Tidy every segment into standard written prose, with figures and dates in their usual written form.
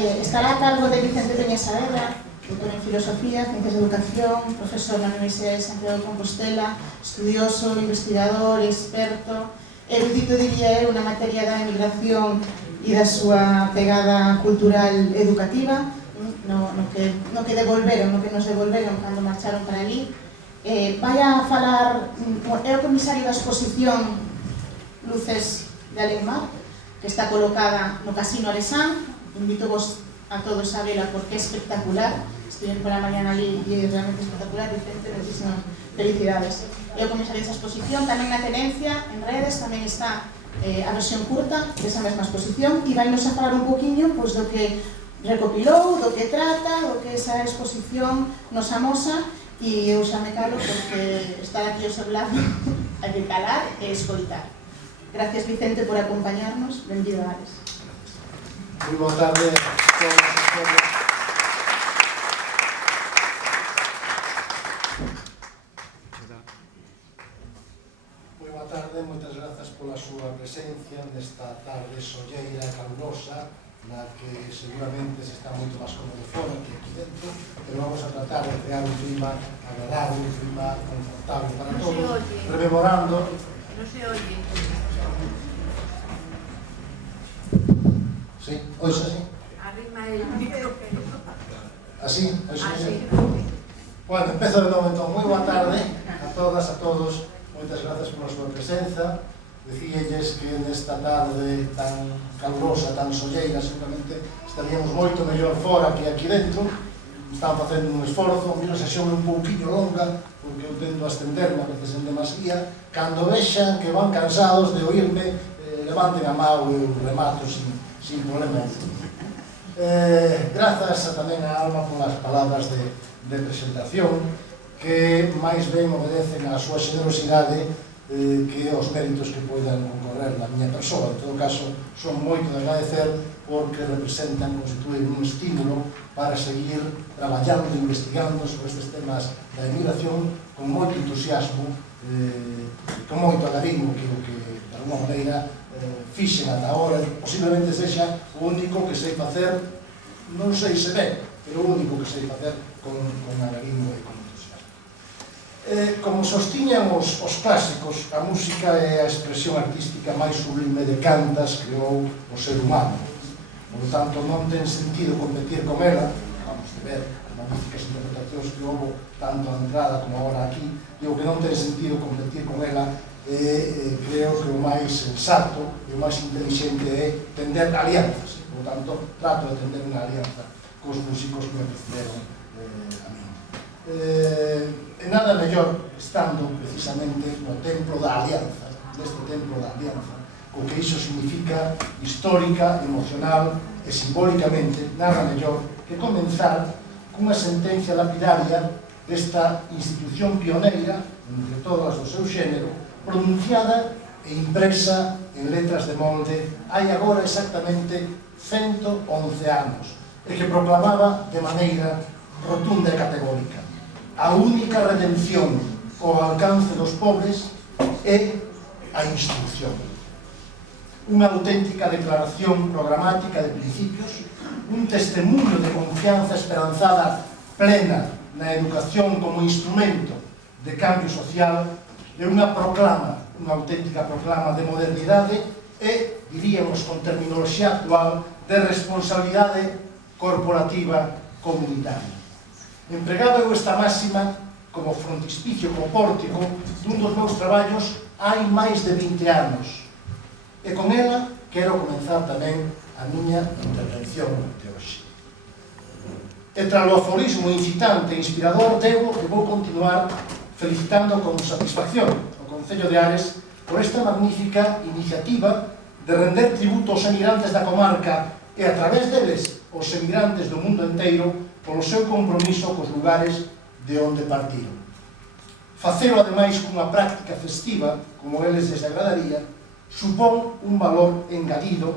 estará a cargo de Vicente Peña Saavedra, doutor en Filosofía, Ciencias de Educación, profesor na Universidade de Santiago de Compostela, estudioso, investigador, experto, erudito, diría eu, na materia da emigración e da súa pegada cultural educativa, no que nos devolveron cando marcharon para allí. Vai a falar, é o comisario da exposición Luces de Alenmar, que está colocada no Casino Alesán. Invito vos a todos a vela porque é espectacular. Estuve por la mañana ali e é realmente espectacular. Vicente, muchísimas felicidades. É o comisario desa exposición. Tamén na Tenencia, en redes, tamén está a versión curta desa mesma exposición e vai nos a falar un poquinho do que recopilou, do que trata, do que esa exposición nos amosa. E eu xa me calo porque estar aquí ao seu lado hai que calar e escoitar. Gracias, Vicente, por acompañarnos. Benvido a Ares. Moi boa tarde a todos. Moi boa tarde, moitas grazas pola súa presencia nesta tarde solleira e calurosa, na que seguramente se está moito máis cómodo fora que aquí dentro, pero vamos a tratar de crear un clima agradable, un clima confortable para todos, rememorando... No se oye. Sí, oixe así? Arrima el micrófono. Así? Oixe así? Así. Bueno, empezo de novo entón. Moi boa tarde a todas, a todos. Moitas grazas pola súa presenza. Decíelles que nesta tarde tan calurosa, tan solleira, seguramente estaríamos moito mellor fora que aquí dentro. Están facendo un esforzo, mira, se xome un pouquinho longa, porque eu tendo a estenderme a veces en demasía. Cando vexan que van cansados de oírme, levanten a mão e eu remato sin problema. Grazas tamén a Alma polas palabras de presentación, que máis ben obedecen á súa xenerosidade que os méritos que poidan concorrer na miña persoa. En todo caso, son moito de agradecer porque representan, constituen un estímulo para seguir traballando e investigando sobre estes temas da emigración con moito entusiasmo, con moito agarimo que de alguma maneira fixen ata ahora, posiblemente sexa o único que sei facer, non sei se ben, pero o único que sei facer con agarimo e con entusiasmo. Como sostiñan os clásicos, a música é a expresión artística máis sublime de cantas creou o ser humano. Por lo tanto, non ten sentido competir con ela, vamos a ver as magníficas interpretacións que houve tanto na entrada como agora aquí, e o que non ten sentido competir con ela creo que o máis sensato e o máis inteligente é tender alianzas. Por tanto, trato de tender unha alianza cos músicos que me precederon a mí. E nada mellor estando precisamente no templo da alianza, neste templo da alianza, o que iso significa histórica, emocional e simbólicamente, nada mellor que comenzar cunha sentencia lapidaria desta institución pioneira, entre todas do seu xénero, pronunciada e impresa en letras de molde hai agora exactamente 111 anos e que proclamaba de maneira rotunda e categórica: a única redención ao alcance dos pobres é a instrucción. Unha auténtica declaración programática de principios, un testemunho de confianza esperanzada plena na educación como instrumento de cambio social, de unha proclama, unha auténtica proclama de modernidade e, diríamos con terminoloxía actual, de responsabilidade corporativa comunitaria. Empregaba eu esta máxima como frontispicio, como pórtico dun dos meus traballos hai máis de 20 anos. E con ela quero comenzar tamén a miña intervención de hoxe. E tras o aforismo incitante e inspirador, debo que vou continuar felicitando con satisfacción o Concello de Ares por esta magnífica iniciativa de render tributo aos emigrantes da comarca e, a través deles, os emigrantes do mundo enteiro polo seu compromiso cos lugares de onde partiron. Facelo, ademais, cunha práctica festiva, como eles les agradaría, supón un valor engadido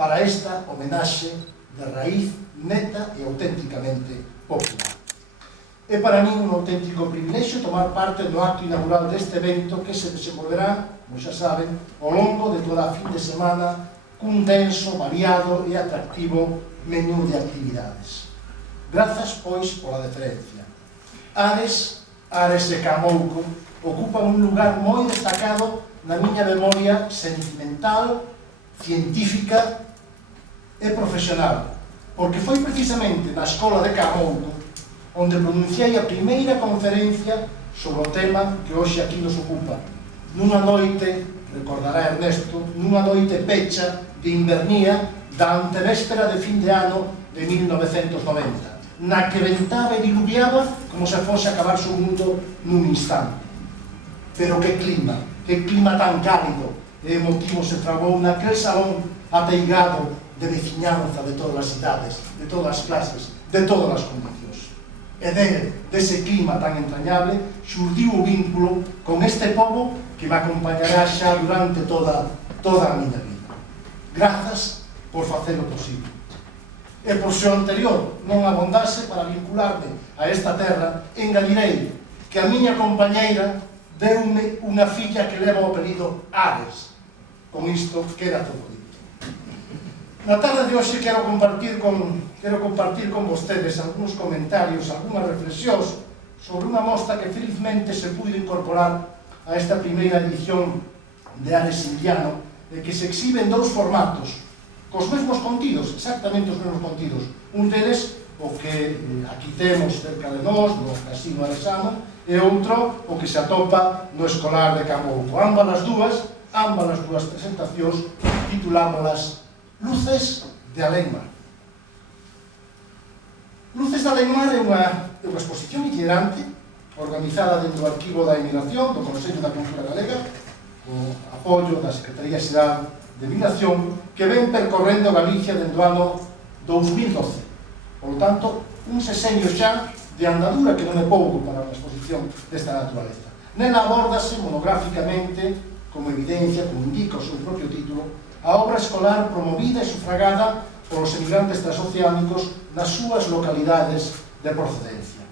para esta homenaxe de raíz neta e auténticamente popular. É para min un auténtico privilexio tomar parte no acto inaugural deste evento que se desenvolverá, como xa saben, ao longo de toda a fin de semana cun denso, variado e atractivo menú de actividades. Grazas, pois, pola deferencia. Ares e Camouco ocupan un lugar moi destacado na miña memoria sentimental, científica e profesional, porque foi precisamente na escola de Camouco onde pronunciei a primeira conferencia sobre o tema que hoxe aquí nos ocupa. Nunha noite, recordará Ernesto, nunha noite pecha de invernía da antevéspera de fin de ano de 1990, na que ventaba e diluviaba como se fose acabarse o mundo nun instante. Pero que clima tan cálido e emotivo se trabou naquel salón ateigado de veciñanza de todas as idades, de todas as clases, de todas as condicións. E dese clima tan entrañable, xurdiu o vínculo con este pobo que me acompañará xa durante toda a miña vida. Grazas por facelo posible. E por se o anterior non abondase para vincularme a esta terra, engadirei que a miña compañeira deume unha filla que leva o apelido Ares. Con isto queda todo dito. Na tarde de hoxe quero compartir con vostedes algúns comentarios, algunhas reflexións sobre unha mostra que felizmente se puido incorporar a esta primeira edición de Ares Indiano, e que se exhibe en dous formatos, cos mesmos contidos, exactamente os mesmos contidos. Un deles, o que aquí temos cerca de nós, no Casino Aresano, e outro, o que se atopa no Escolar de Camouco. Ambas as dúas presentacións titulámolas Luces de Alenmar. Luces de Alenmar é unha exposición itinerante organizada dentro do Arquivo da Emigración do Consello da Cultura Galega, co apoio da Secretaría Xeral de Migración, que ven percorrendo Galicia dentro do ano 2012. Por lo tanto, un sexenio xa de andadura que non é pouco para unha exposición desta naturaleza. Nela abórdase monográficamente, como evidencia, como indica o seu propio título, a obra escolar promovida e sufragada polos emigrantes transoceánicos nas súas localidades de procedencia.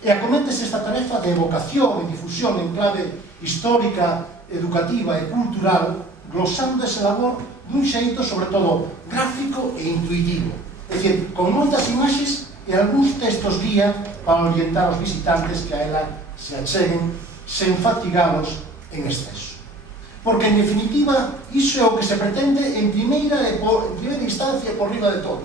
E acométese esta tarefa de evocación e difusión en clave histórica, educativa e cultural, glosando ese labor dun xeito, sobre todo, gráfico e intuitivo. É dicir, con moitas imaxes e algúns textos guía para orientar os visitantes que a ela se acheguen sen fatigalos en exceso. Porque, en definitiva, iso é o que se pretende en primeira instancia por riba de todo.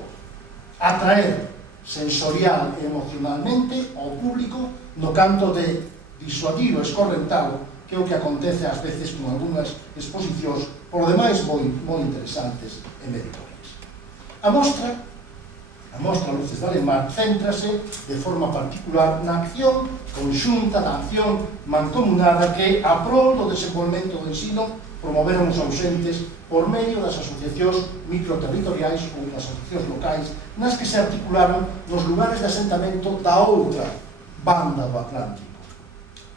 Atraer sensorial e emocionalmente ao público no canto de disuadir o escorrentalo, que é o que acontece ás veces con algunhas exposicións, por lo demais moi interesantes e meritoриas. A mostra Luces de Alenmar céntrase de forma particular na acción conxunta, na acción mancomunada que, a prol do desenvolvemento do ensino, promoveron os ausentes por medio das asociacións microterritoriais ou das asociacións locais nas que se articularon nos lugares de asentamento da outra banda do Atlántico.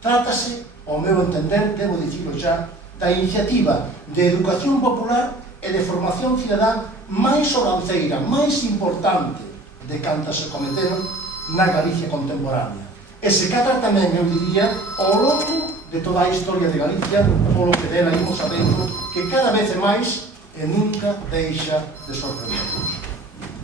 Trátase, ao meu entender, debo dicilo xa, da iniciativa de educación popular e de formación cidadá máis sobranceira, máis importante de cantas se cometeron na Galicia contemporánea. E se cadra tamén, eu diría, ao longo de toda a historia de Galicia, polo que dela imos sabendo que cada vez é máis e nunca deixa de sorprendernos.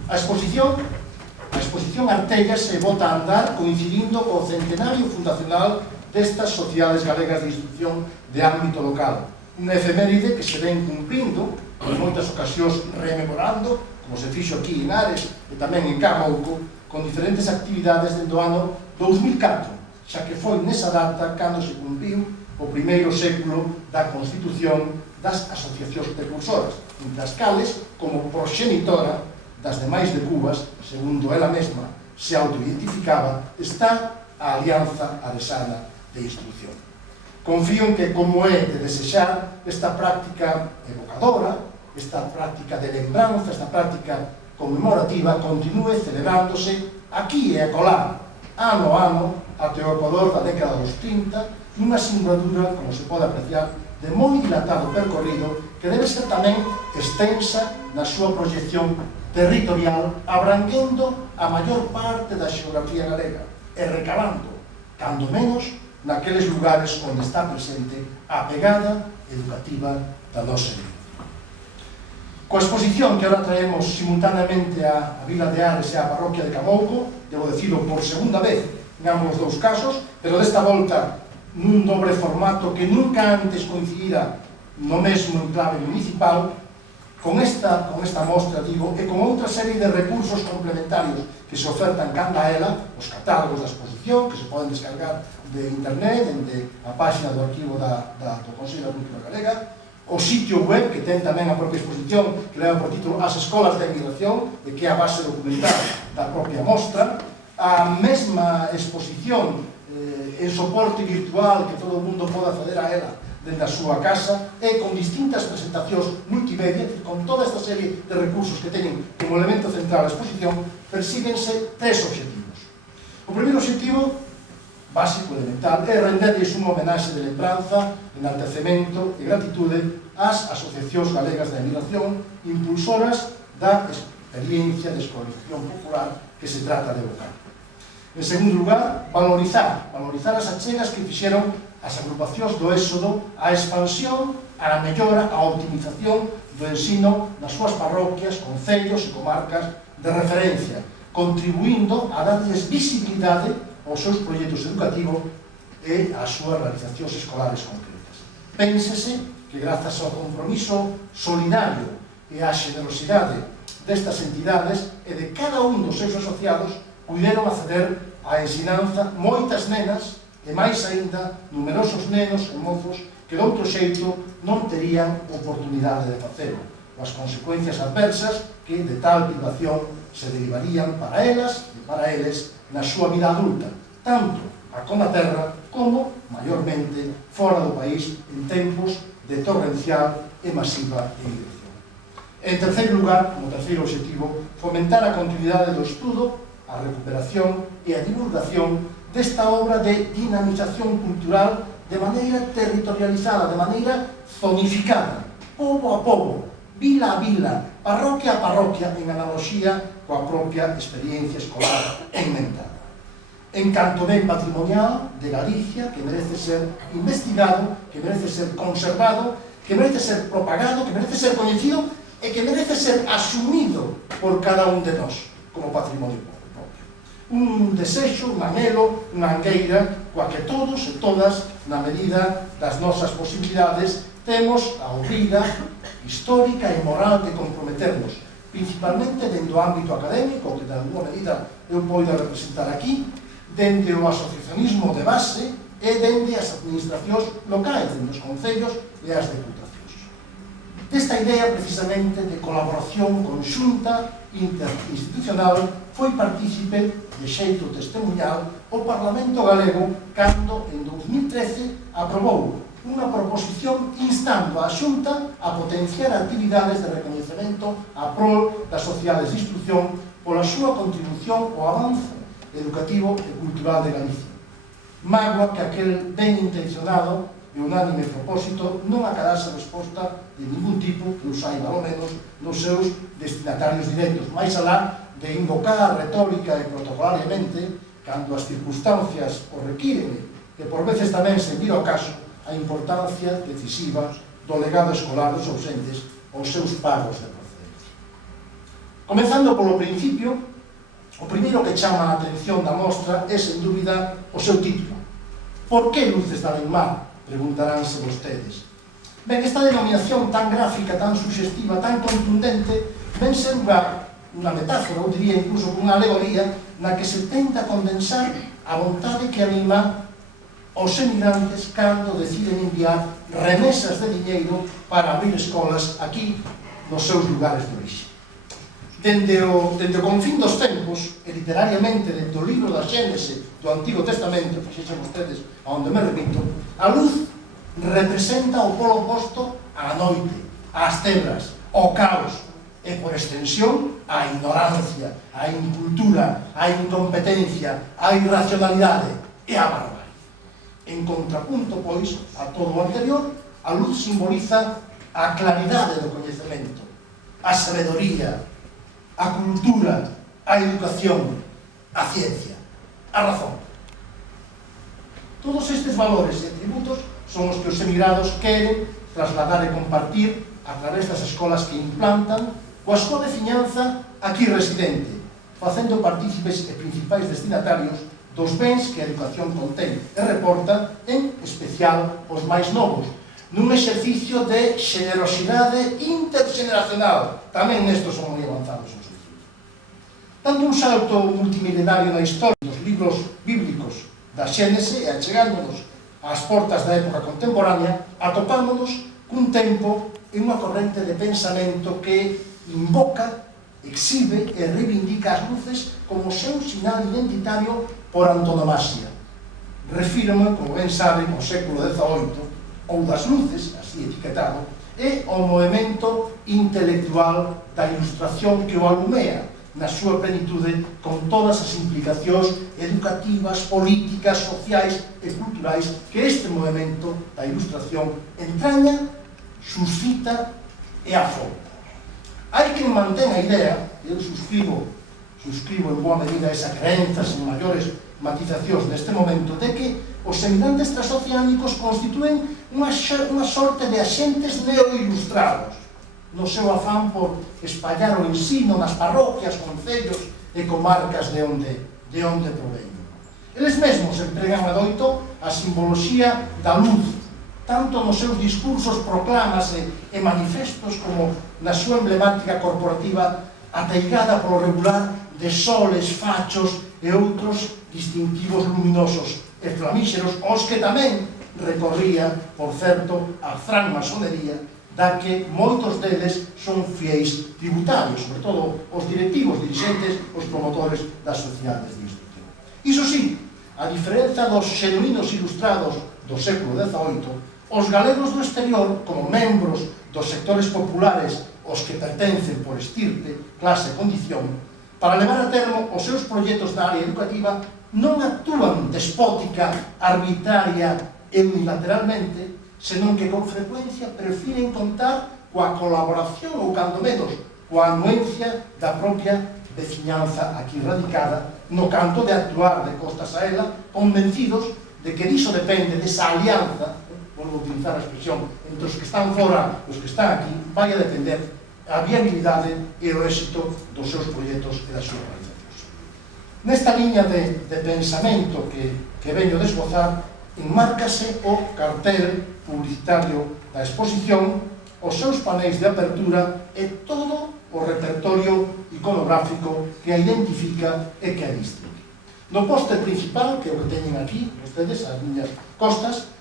A exposición artella se bota a andar coincidindo co centenario fundacional destas sociedades galegas de instrucción de ámbito local. Unha efeméride que se ven cumprindo, en moitas ocasións rememorando, como se fixo aquí en Ares e tamén en Camouco, con diferentes actividades dentro do ano 2004, xa que foi nesa data cando se cumpriu o primeiro século da constitución das asociacións precursoras, entre as cales, como proxenitora das demais de Cubas, segundo ela mesma se autoidentificaba, está a Alianza Aresana de Instrucción. Confío en que, como é de desexar, esta práctica evocadora, esta práctica de lembranza, esta práctica conmemorativa continúe celebrándose aquí e acolá, ano a ano, até o ecuador da década dos 30, nunha singladura, como se pode apreciar, de moi dilatado percorrido que debe ser tamén extensa na súa proyección territorial, abranguendo a maior parte da xeografía galega e recalando, cando menos, naqueles lugares onde está presente a pegada educativa da nosa vida. Coa exposición que ahora traemos simultaneamente a Vila de Ares e a parroquia de Camouco, debo decirlo por segunda vez en ambos dous casos, pero desta volta nun dobre formato que nunca antes coincidira no mesmo enclave municipal, con esta mostra, digo, e con outra serie de recursos complementarios que se ofertan canda a ela, os catálogos da exposición, que se poden descargar de internet, dende a página do arquivo do Consello da Cultura Galega, o sitio web, que ten tamén a propia exposición, que leva por título As Escolas de Emigración, de que é a base documental da propia mostra, a mesma exposición en soporte virtual que todo o mundo poda acceder a ela dende a súa casa e con distintas presentacións multimedia, con toda esta serie de recursos que teñen como elemento central a exposición, persíguense tres obxectivos. O primeiro obxectivo básico, elemental, é renderlles unha homenaxe de lembranza, enaltecemento e gratitude ás asociacións galegas de emigración impulsoras da experiencia de escolarización popular que se trata de evocar. En segundo lugar, valorizar as achegas que fixeron as agrupacións do éxodo á expansión, á mellora, á optimización do ensino nas súas parroquias, concellos e comarcas de referencia, contribuindo a darles visibilidade aos seus proxectos educativos e ás súas realizacións escolares concretas. Pénsese que grazas ao compromiso solidario e á generosidade destas entidades e de cada un dos seus asociados puderon acceder á ensinanza moitas nenas e máis aínda numerosos nenos e mozos que de outro xeito non terían oportunidade de facelo, as consecuencias adversas que de tal privación se derivarían para elas e para eles na súa vida adulta, tanto acá na terra como, maiormente, fora do país en tempos de torrencial e masiva emigración. En terceiro lugar, como terceiro obxectivo, fomentar a continuidade do estudo, a recuperación e a divulgación desta obra de dinamización cultural de maneira territorializada, de maneira zonificada, pobo a pobo, vila a vila, parroquia a parroquia, en analoxía coa propia experiencia escolar inventada. En canto ben patrimonial de Galicia, que merece ser investigado, que merece ser conservado, que merece ser propagado, que merece ser coñecido e que merece ser asumido por cada un de nós como patrimonio propio. Un desexo, un anhelo, unha angueira coa que todos e todas, na medida das nosas posibilidades, temos a obriga histórica e moral de comprometernos, principalmente dentro do ámbito académico, que de alguma medida eu poida representar aquí, dende o asociacionismo de base e dende as administracións locais, dende os concellos e as deputacións. Desta idea, precisamente, de colaboración conxunta interinstitucional foi partícipe de xeito testemunhal o Parlamento Galego cando, en 2013, aprobou unha proposición instando a Xunta a potenciar actividades de recoñecemento a prol das sociedades de instrucción pola súa contribución ao avance educativo e cultural de Galicia. Mágoa que aquel ben intencionado e unánime propósito non acadase resposta de ningún tipo, que os saiba ao menos, nos seus destinatarios directos, máis alá de invocar retórica e protocolariamente, cando as circunstancias o requiren, que por veces tamén se vira ao caso a importancia decisiva do legado escolar dos ausentes aos seus pagos de procedencia. Comenzando polo principio, o primeiro que chama a atención da mostra é, sen dúbida, o seu título. Por que Luces da Alemmar? Preguntaránse vostedes. Ben, esta denominación tan gráfica, tan suxestiva, tan contundente, ven ser unha metáfora, ou diría incluso unha alegoría, na que se tenta condensar a vontade que anima os emigrantes cando deciden enviar remesas de diñeiro para abrir escolas aquí nos seus lugares de orixe. Dende o confín dos tempos, e literariamente dentro do libro da Xénese do Antigo Testamento, que xexen vostedes a onde me remito, a luz representa o polo oposto á noite, ás tebras, ao caos, e por extensión á ignorancia, á incultura, á incompetencia, á irracionalidade e á barbarie. En contrapunto, pois, a todo o anterior, a luz simboliza a claridade do coñecemento, a sabedoría, a cultura, a educación, a ciencia, a razón. Todos estes valores e atributos son os que os emigrados queren trasladar e compartir a través das escolas que implantan coa súa veciñanza aquí residente, facendo partícipes e principais destinatarios dos bens que a educación contén e reporta, en especial os máis novos, nun exercicio de xenerosidade interxeneracional. Tamén nestos son moi avanzados os estudos. Dando un salto multimilenario na historia dos libros bíblicos da Xénese e achegándonos ás portas da época contemporánea, atopámonos cun tempo e unha corrente de pensamento que invoca, exhibe e reivindica as luces como seu sinal identitario por antonomasia. Refírome, como ben saben, ao século XVIII, ou das luces, así etiquetado, e ao movimento intelectual da ilustración que o alumea na súa plenitude con todas as implicacións educativas, políticas, sociais e culturais que este movimento da ilustración entraña, suscita e afronta. Hai quen mantén a idea, eu suscribo en boa medida esa creenza sen maiores matizacións neste momento, de que os seminantes transoceánicos constituen unha sorte de axentes neoilustrados no seu afán por espallar o ensino nas parroquias, concellos e comarcas de onde proveñen. Eles mesmos empregan adoito a simboloxía da luz, tanto nos seus discursos, proclamas e manifestos como na súa emblemática corporativa ateigada polo regular de soles, fachos e outros distintivos luminosos e flamíxeros, aos que tamén recorría, por certo, a francmasonería, da que moitos deles son fiéis tributarios, sobre todo os directivos, dirixentes, os promotores das sociedades de instrucción. Iso sí, a diferenza dos xenuínos ilustrados do século XVIII, os galegos do exterior, como membros dos sectores populares aos que pertencen por estirpe, clase e condición, para levar a termo os seus proxectos na área educativa, non actúan despótica, arbitraria e unilateralmente, senón que con frecuencia prefiren contar coa colaboración ou, cando menos, coa anuencia da propia veciñanza aquí radicada, no canto de actuar de costas a ela, convencidos de que diso depende desa alianza, volvo a utilizar a expresión, entre os que están fora e os que están aquí, vai a depender a viabilidade e o éxito dos seus proxectos e das súas realizacións. Nesta liña de pensamento que veño desbozar, enmárcase o cartel publicitario da exposición, os seus paneis de apertura e todo o repertorio iconográfico que a identifica e que a distingue. No póster principal, que é o que teñen aquí, vostedes, as miñas costas,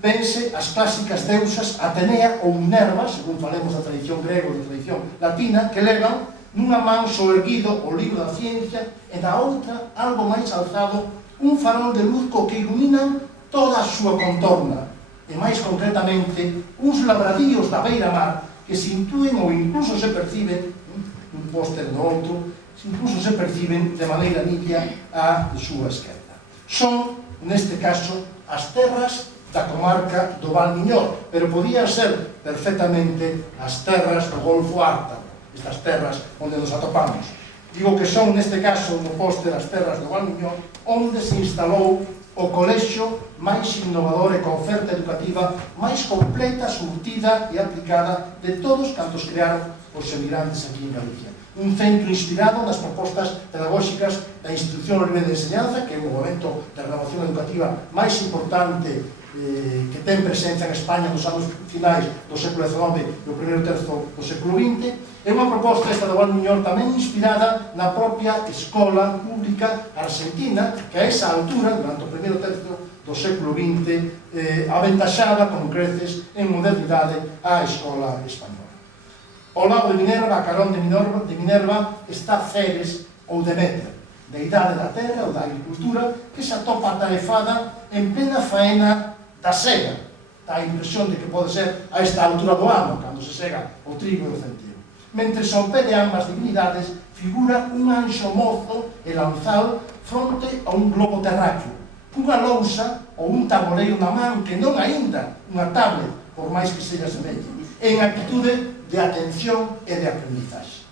vense as clásicas deusas Atenea ou Minerva, según falemos da tradición grega ou da tradición latina, que levan nunha man soerguido o libro da ciencia e na outra, algo máis alzado, un farol de luz co que iluminan toda a súa contorna, e máis concretamente, uns labradíos da beira-mar que se intúen ou incluso se perciben, un póster no outro, incluso se perciben de maneira nítida á súa esquerda. Son, neste caso, as terras da comarca do Val Miñor, pero podían ser perfectamente as terras do Golfo Ártaro, estas terras onde nos atopamos. Digo que son, neste caso, no póster, as terras do Val Miñor, onde se instalou o colexio máis innovador e con oferta educativa máis completa, surtida e aplicada de todos cantos crearon os emigrantes aquí en Galicia. Un centro inspirado nas propostas pedagóxicas da Institución Libre de Enseñanza, que é o movimento de renovación educativa máis importante que ten presenza en España nos anos finais do século XIX e o primeiro terzo do século XX. É unha proposta esta do Val Miñor tamén inspirada na propia escola pública argentina, que a esa altura, durante o primeiro terzo do século XX, aventaxaba con creces en modernidade a escola española. Ao lado de Minerva, a carón de Minerva, está Ceres ou Deméter, deidade da terra ou da agricultura, que se atopa atarefada en plena faena da sega. Dá a impresión de que pode ser a esta altura do ano, cando se sega o trigo e o centeo. Mentre ao pé de ambas divinidades figura un anxo mozo e lanzal fronte a un globo terráqueo, unha lousa ou un tabuleiro na man que non aínda unha tablet, por máis que seja semelle, en actitude de atención e de aprendizaxe.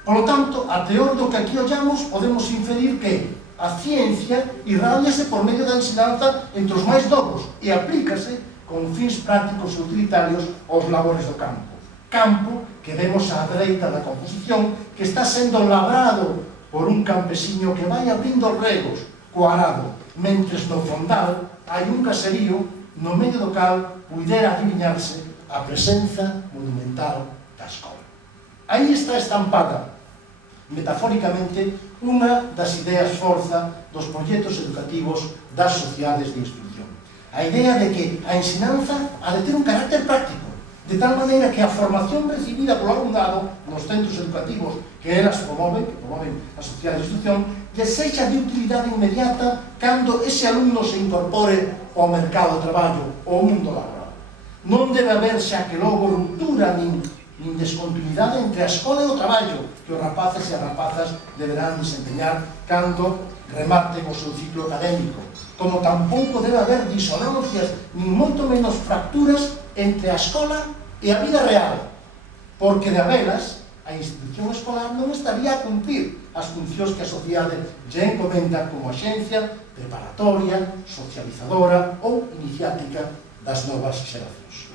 Por lo tanto, até do que aquí ollamos, podemos inferir que a ciencia irradiase por medio da ensinanza entre os máis novos e aplícase con fins prácticos e utilitarios aos labores do campo. campo que vemos á dereita da composición que está sendo labrado por un campesiño que vai abrindo regos co arado, mentres no fondal hai un caserío no medio do cal puidera adivinharse a presenza monumental da escola. Aí está estampada, metafóricamente, unha das ideas forza dos proxectos educativos das sociedades de instrucción. A idea de que a ensinanza ha de ter un carácter práctico, de tal maneira que a formación recibida polo alumnado nos centros educativos que elas promoven, as sociedades de instrucción, lle sexa de utilidade inmediata cando ese alumno se incorpore ao mercado de traballo ou ao mundo laboral. Non debe haber xa que logo ruptura nin descontinuidade entre a escola e o traballo que os rapaces e as rapazas deberán desempeñar cando rematen o seu ciclo académico, como tampouco debe haber disonancias nin moito menos fracturas entre a escola e a vida real, porque de habelas a institución escolar non estaría a cumprir as funcións que a sociedade lle encomenda como axencia preparatoria, socializadora ou iniciática das novas xeracións.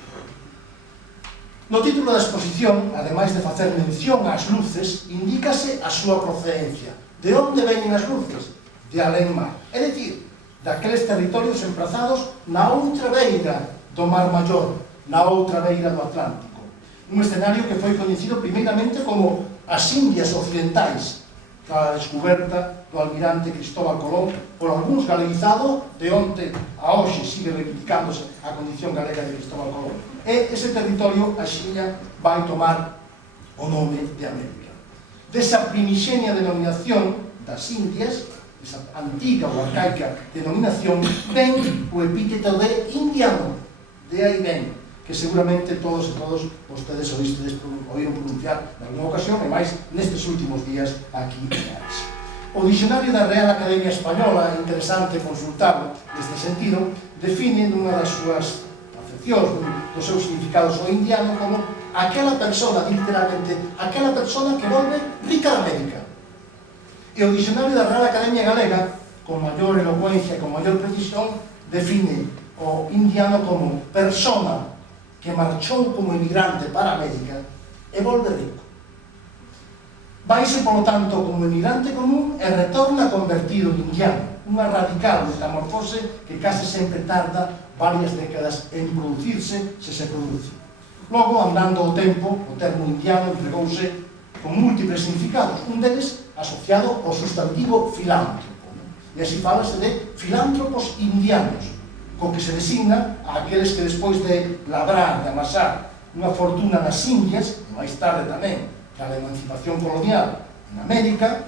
No título da exposición, ademais de facer mención ás luces, indícase a súa procedencia. De onde veñen as luces? De alén mar. É dicir, daqueles territorios emprazados na outra beira do Mar Maior, na outra beira do Atlántico. Un escenario que foi coñecido primeiramente como as Indias Occidentais, a descoberta do almirante Cristóbal Colón, por algúns galeguizado, de onde a hoxe sigue reivindicándose a condición galega de Cristóbal Colón. E ese territorio, a Xiña, vai tomar o nome de América. Desa primixenia denominación das Indias, esa antiga ou arcaica denominación, ven o epíteto de indiano, de aí ven, que seguramente todos e todos vostedes oíron pronunciar en alguna ocasión, e máis nestes últimos días aquí en Ares. O dicionario da Real Academia Española, interesante consultado neste sentido, define nunha das súas acepcións, dos seus significados o indiano, como aquela persona, literalmente, aquela persona que volve rica da América. E o dicionario da Real Academia Galega, con maior elocuencia, con maior precisión, define o indiano como persona que marchou como emigrante para a América e volve rico. Vaise, polo tanto, como emigrante común e retorna convertido en indiano, unha radical metamorfose que case sempre tarda varias décadas en producirse, se produce. Logo, andando o tempo, o termo indiano empregouse con múltiples significados, un deles asociado ao sustantivo filántropo. E así falase de filántropos indianos, co que se designa a aqueles que despois de labrar, de amasar unha fortuna nas Indias, e máis tarde tamén da emancipación colonial en América,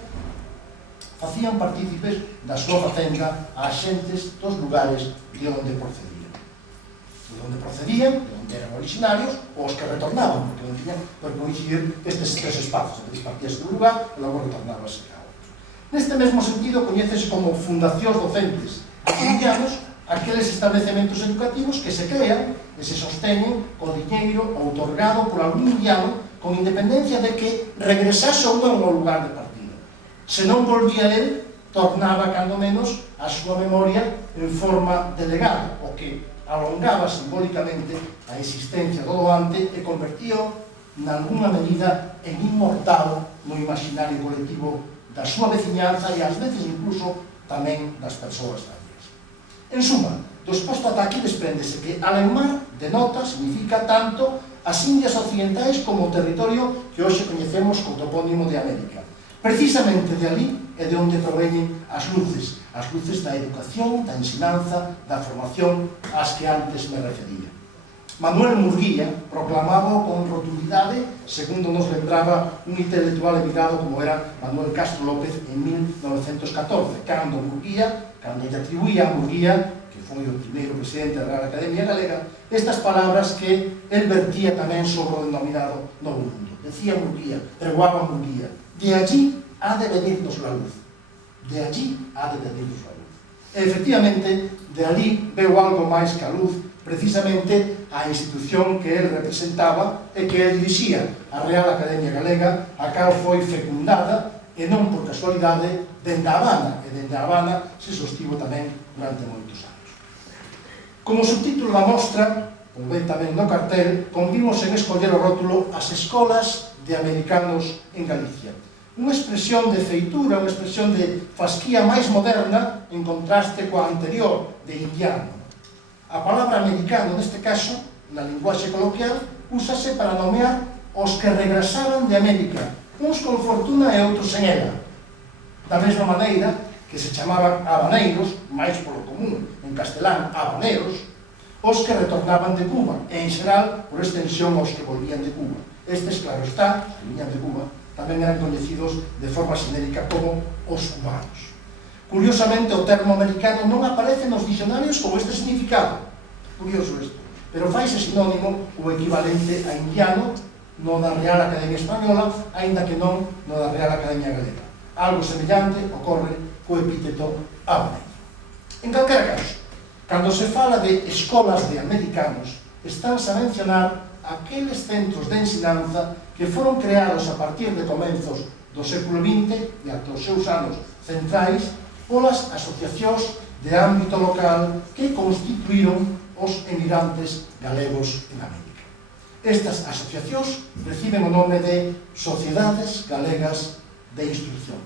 facían partícipes da súa facenda a xentes dos lugares de onde procedían. De onde procedían, de onde eran originarios, ou os que retornaban, porque non tiñan por coincidir estes tres espazos, que partíase dun lugar e logo retornábase a outro. Neste mesmo sentido, coñécese como fundacións docentes indianos aqueles establecementos educativos que se crean e se sosteñen co diñeiro outorgado por algún indiano con independencia de que regresase ou non ao lugar de partida. Se non volvía el, tornaba cando menos a súa memoria en forma de legado, o que alongaba simbólicamente a existencia do doante e convertía nalgúna medida en inmortal no imaginario colectivo da súa veciñanza e ás veces incluso tamén das persoas da. En suma, do exposto ata aquí despréndese que Alemar denota, significa tanto as Indias Occidentais como o territorio que hoxe coñecemos co topónimo de América. Precisamente de ali é de onde proveñen as luces da educación, da ensinanza, da formación ás que antes me refería. Manuel Murguía proclamaba con rotundidade, segundo nos lembraba un intelectual emigrado como era Manuel Castro López en 1914, cando lle atribuía a Murguía, que foi o primeiro presidente da Real Academia Galega, estas palabras que el vertía tamén sobre o denominado Novo Mundo. Decía Murguía, pregoaba Murguía, de allí ha de venirnos la luz. De allí ha de venirnos la luz. E, efectivamente, de ali veu algo máis que a luz, precisamente a institución que el representaba e que el dirixía, a Real Academia Galega, a cal foi fecundada e non por casualidade dende a Habana, e dende a Habana se sostivo tamén durante moitos anos. Como subtítulo da mostra, como ven tamén no cartel, convimos en escoller o rótulo as escolas de americanos en Galicia. Unha expresión de feitura, unha expresión de fasquía máis moderna en contraste coa anterior, de indiano. A palabra americano, neste caso, na linguaxe coloquial, úsase para nomear os que regresaban de América, uns con fortuna e outros sen ela. Da mesma maneira que se chamaban habaneiros, máis polo común en castelán, habaneros, os que retornaban de Cuba, e en xeral, por extensión, os que volvían de Cuba. Estes, claro está, que viñan de Cuba, tamén eran coñecidos de forma xenérica como os cubanos. Curiosamente, o termo americano non aparece nos dicionarios como este significado. Curioso isto. Pero faise sinónimo o equivalente a indiano no da Real Academia Española, aínda que non no da Real Academia Galega. Algo semellante ocorre co epíteto habaneiro. En calquera caso, cando se fala de escolas de americanos, estánse a mencionar aqueles centros de ensinanza que foron creados a partir de comenzos do século XX e ata os seus anos centrais polas asociacións de ámbito local que constituíron os emigrantes galegos en América. Estas asociacións reciben o nome de Sociedades Galegas de Instrucción.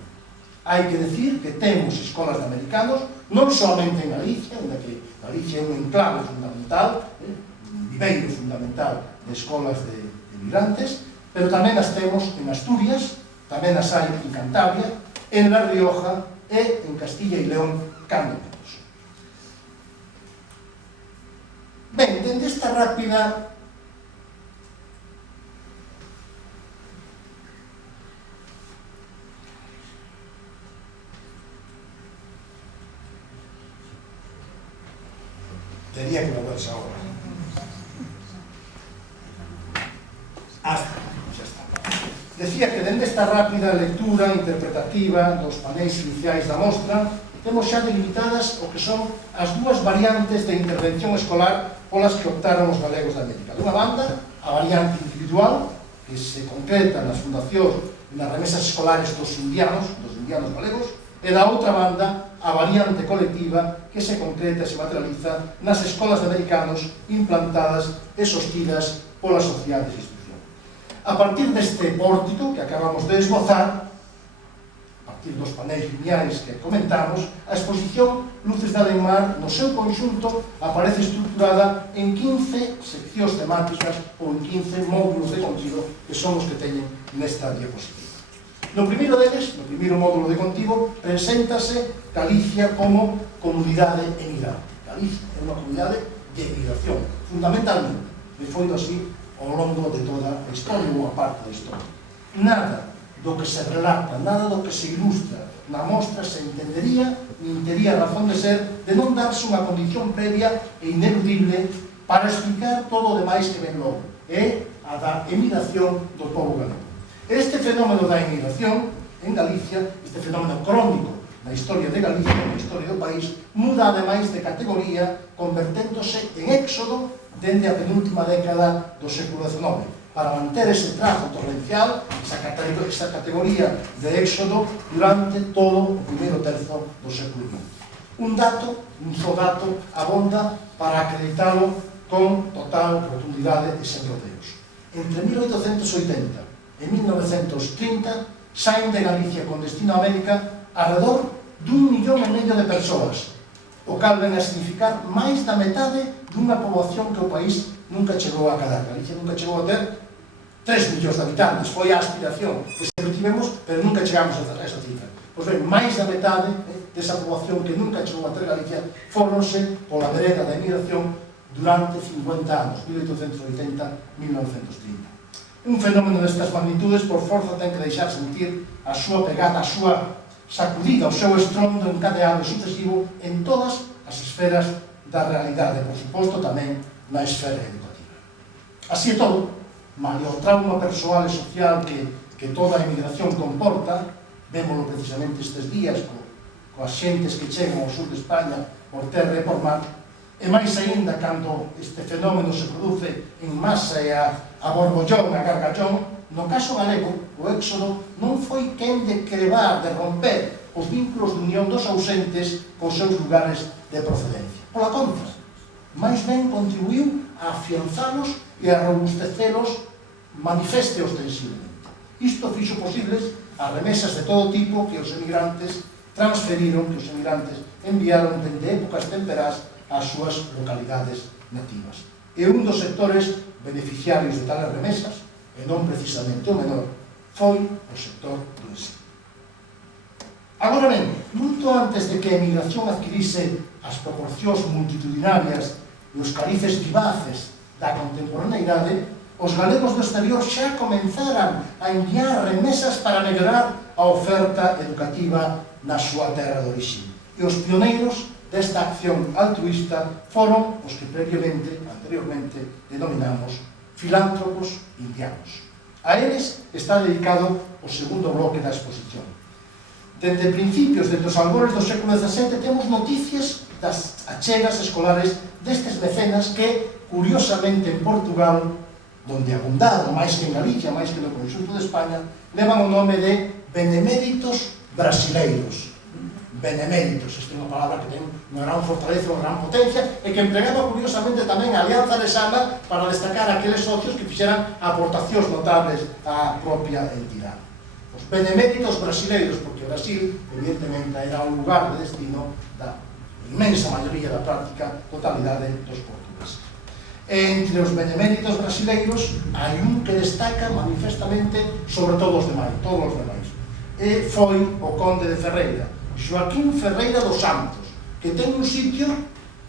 Hai que decir que temos escolas de americanos non solamente en Galicia, onde que Galicia é un enclave fundamental, un viveiro fundamental de escolas de emigrantes, pero tamén as temos en Asturias, tamén as hai en Cantabria, en La Rioja e en Castilla e León, cando menos. Ben, dende esta rápida tenía que moverse ahora. Xa está. Decía que dende esta rápida lectura interpretativa dos panéis iniciais da mostra temos xa delimitadas o que son as dúas variantes de intervención escolar polas que optaron os galegos de América. Dunha banda, a variante individual, que se concreta nas fundacións e nas remesas escolares dos indianos galegos, e da outra banda, a variante colectiva que se concreta e se materializa nas escolas de americanos implantadas e sostidas pola sociedade de instrucción. A partir deste pórtico que acabamos de esbozar, a partir dos panéis lineares que comentamos, a exposición Luces de Alemar no seu conxunto aparece estruturada en 15 seccións temáticas ou en 15 módulos de contido que son os que teñen nesta diapositiva. No primeiro deles, no primeiro módulo de contido, preséntase Galicia como comunidade emigrante. Galicia é unha comunidade de emigración, fundamentalmente, e foi así ao longo de toda a historia ou a parte da historia. Nada do que se relata, nada do que se ilustra na mostra se entendería, nin tería razón de ser, de non darse unha condición previa e ineludible para explicar todo o demais que ven logo, é a da emigración do pobo galego. Este fenómeno da emigración en Galicia, este fenómeno crónico na historia de Galicia, na historia do país, muda ademais de categoría, converténdose en éxodo dende a penúltima década do século XIX, para manter ese trazo torrencial, esa categoría de éxodo durante todo o primeiro terzo do século XX. Un só dato, abonda para acreditalo con total rotundidade e sen rodeos. Entre 1880 en 1930 saen de Galicia con destino a América alrededor d'1,5 millón de persoas, o cal ven a significar máis da metade dunha poboación que o país nunca chegou a cadar. Galicia nunca chegou a ter 3 millóns de habitantes, foi a aspiración que sempre tivemos, pero nunca chegamos a esa cifra. Pois ben, máis da metade desa poboación que nunca chegou a ter Galicia foronse pola vereda da emigración durante 50 anos, 1880-1930. Un fenómeno destas magnitudes, por forza, ten que deixar sentir a súa pegada, a súa sacudida, o seu estrondo encadeado e sucesivo en todas as esferas da realidade, por suposto tamén na esfera educativa. Así é todo, malia o trauma persoal e social que toda a emigración comporta, vémolo precisamente estes días coas xentes que chegan ao sur de España por terra e por mar, e máis aínda cando este fenómeno se produce en masa e a borbollón, a gargallón, no caso galego, o éxodo non foi quen de crevar, de romper os vínculos de unión dos ausentes cos seus lugares de procedencia. Pola contra, máis ben contribuiu a afianzalos e a robustecelos manifeste ostensiblemente. Isto fixo posibles as remesas de todo tipo que os emigrantes transferiron, que os emigrantes enviaron dende épocas temperás ás súas localidades nativas. E un dos sectores beneficiarios de tales remesas, e non precisamente o menor, foi o sector do ensino. Agora ben, moito antes de que a emigración adquirise as proporcións multitudinarias e os carices vivaces da contemporaneidade, os galegos do exterior xa comenzaran a enviar remesas para mellorar a oferta educativa na súa terra de orixe. E os pioneiros desta acción altruista foron os que anteriormente, denominamos filántropos indianos. A eles está dedicado o segundo bloque da exposición. Dende principios, dende os albores do século XVII, temos noticias das achegas escolares destes mecenas que, curiosamente, en Portugal, donde abundaron, máis que en Galicia, máis que no conxunto de España, levan o nome de beneméritos brasileiros. Beneméritos, esta é unha palabra que ten unha gran fortaleza, unha gran potencia, e que empregaba curiosamente tamén a Alianza Lesana para destacar aqueles socios que fixeran aportacións notables á propia entidade. Os beneméritos brasileiros, porque Brasil, evidentemente, era un lugar de destino da inmensa maioría da práctica totalidade dos portugueses. Entre os beneméritos brasileiros hai un que destaca manifestamente sobre todos os demais, e foi o conde de Ferreira, Joaquín Ferreira dos Santos, que ten un sitio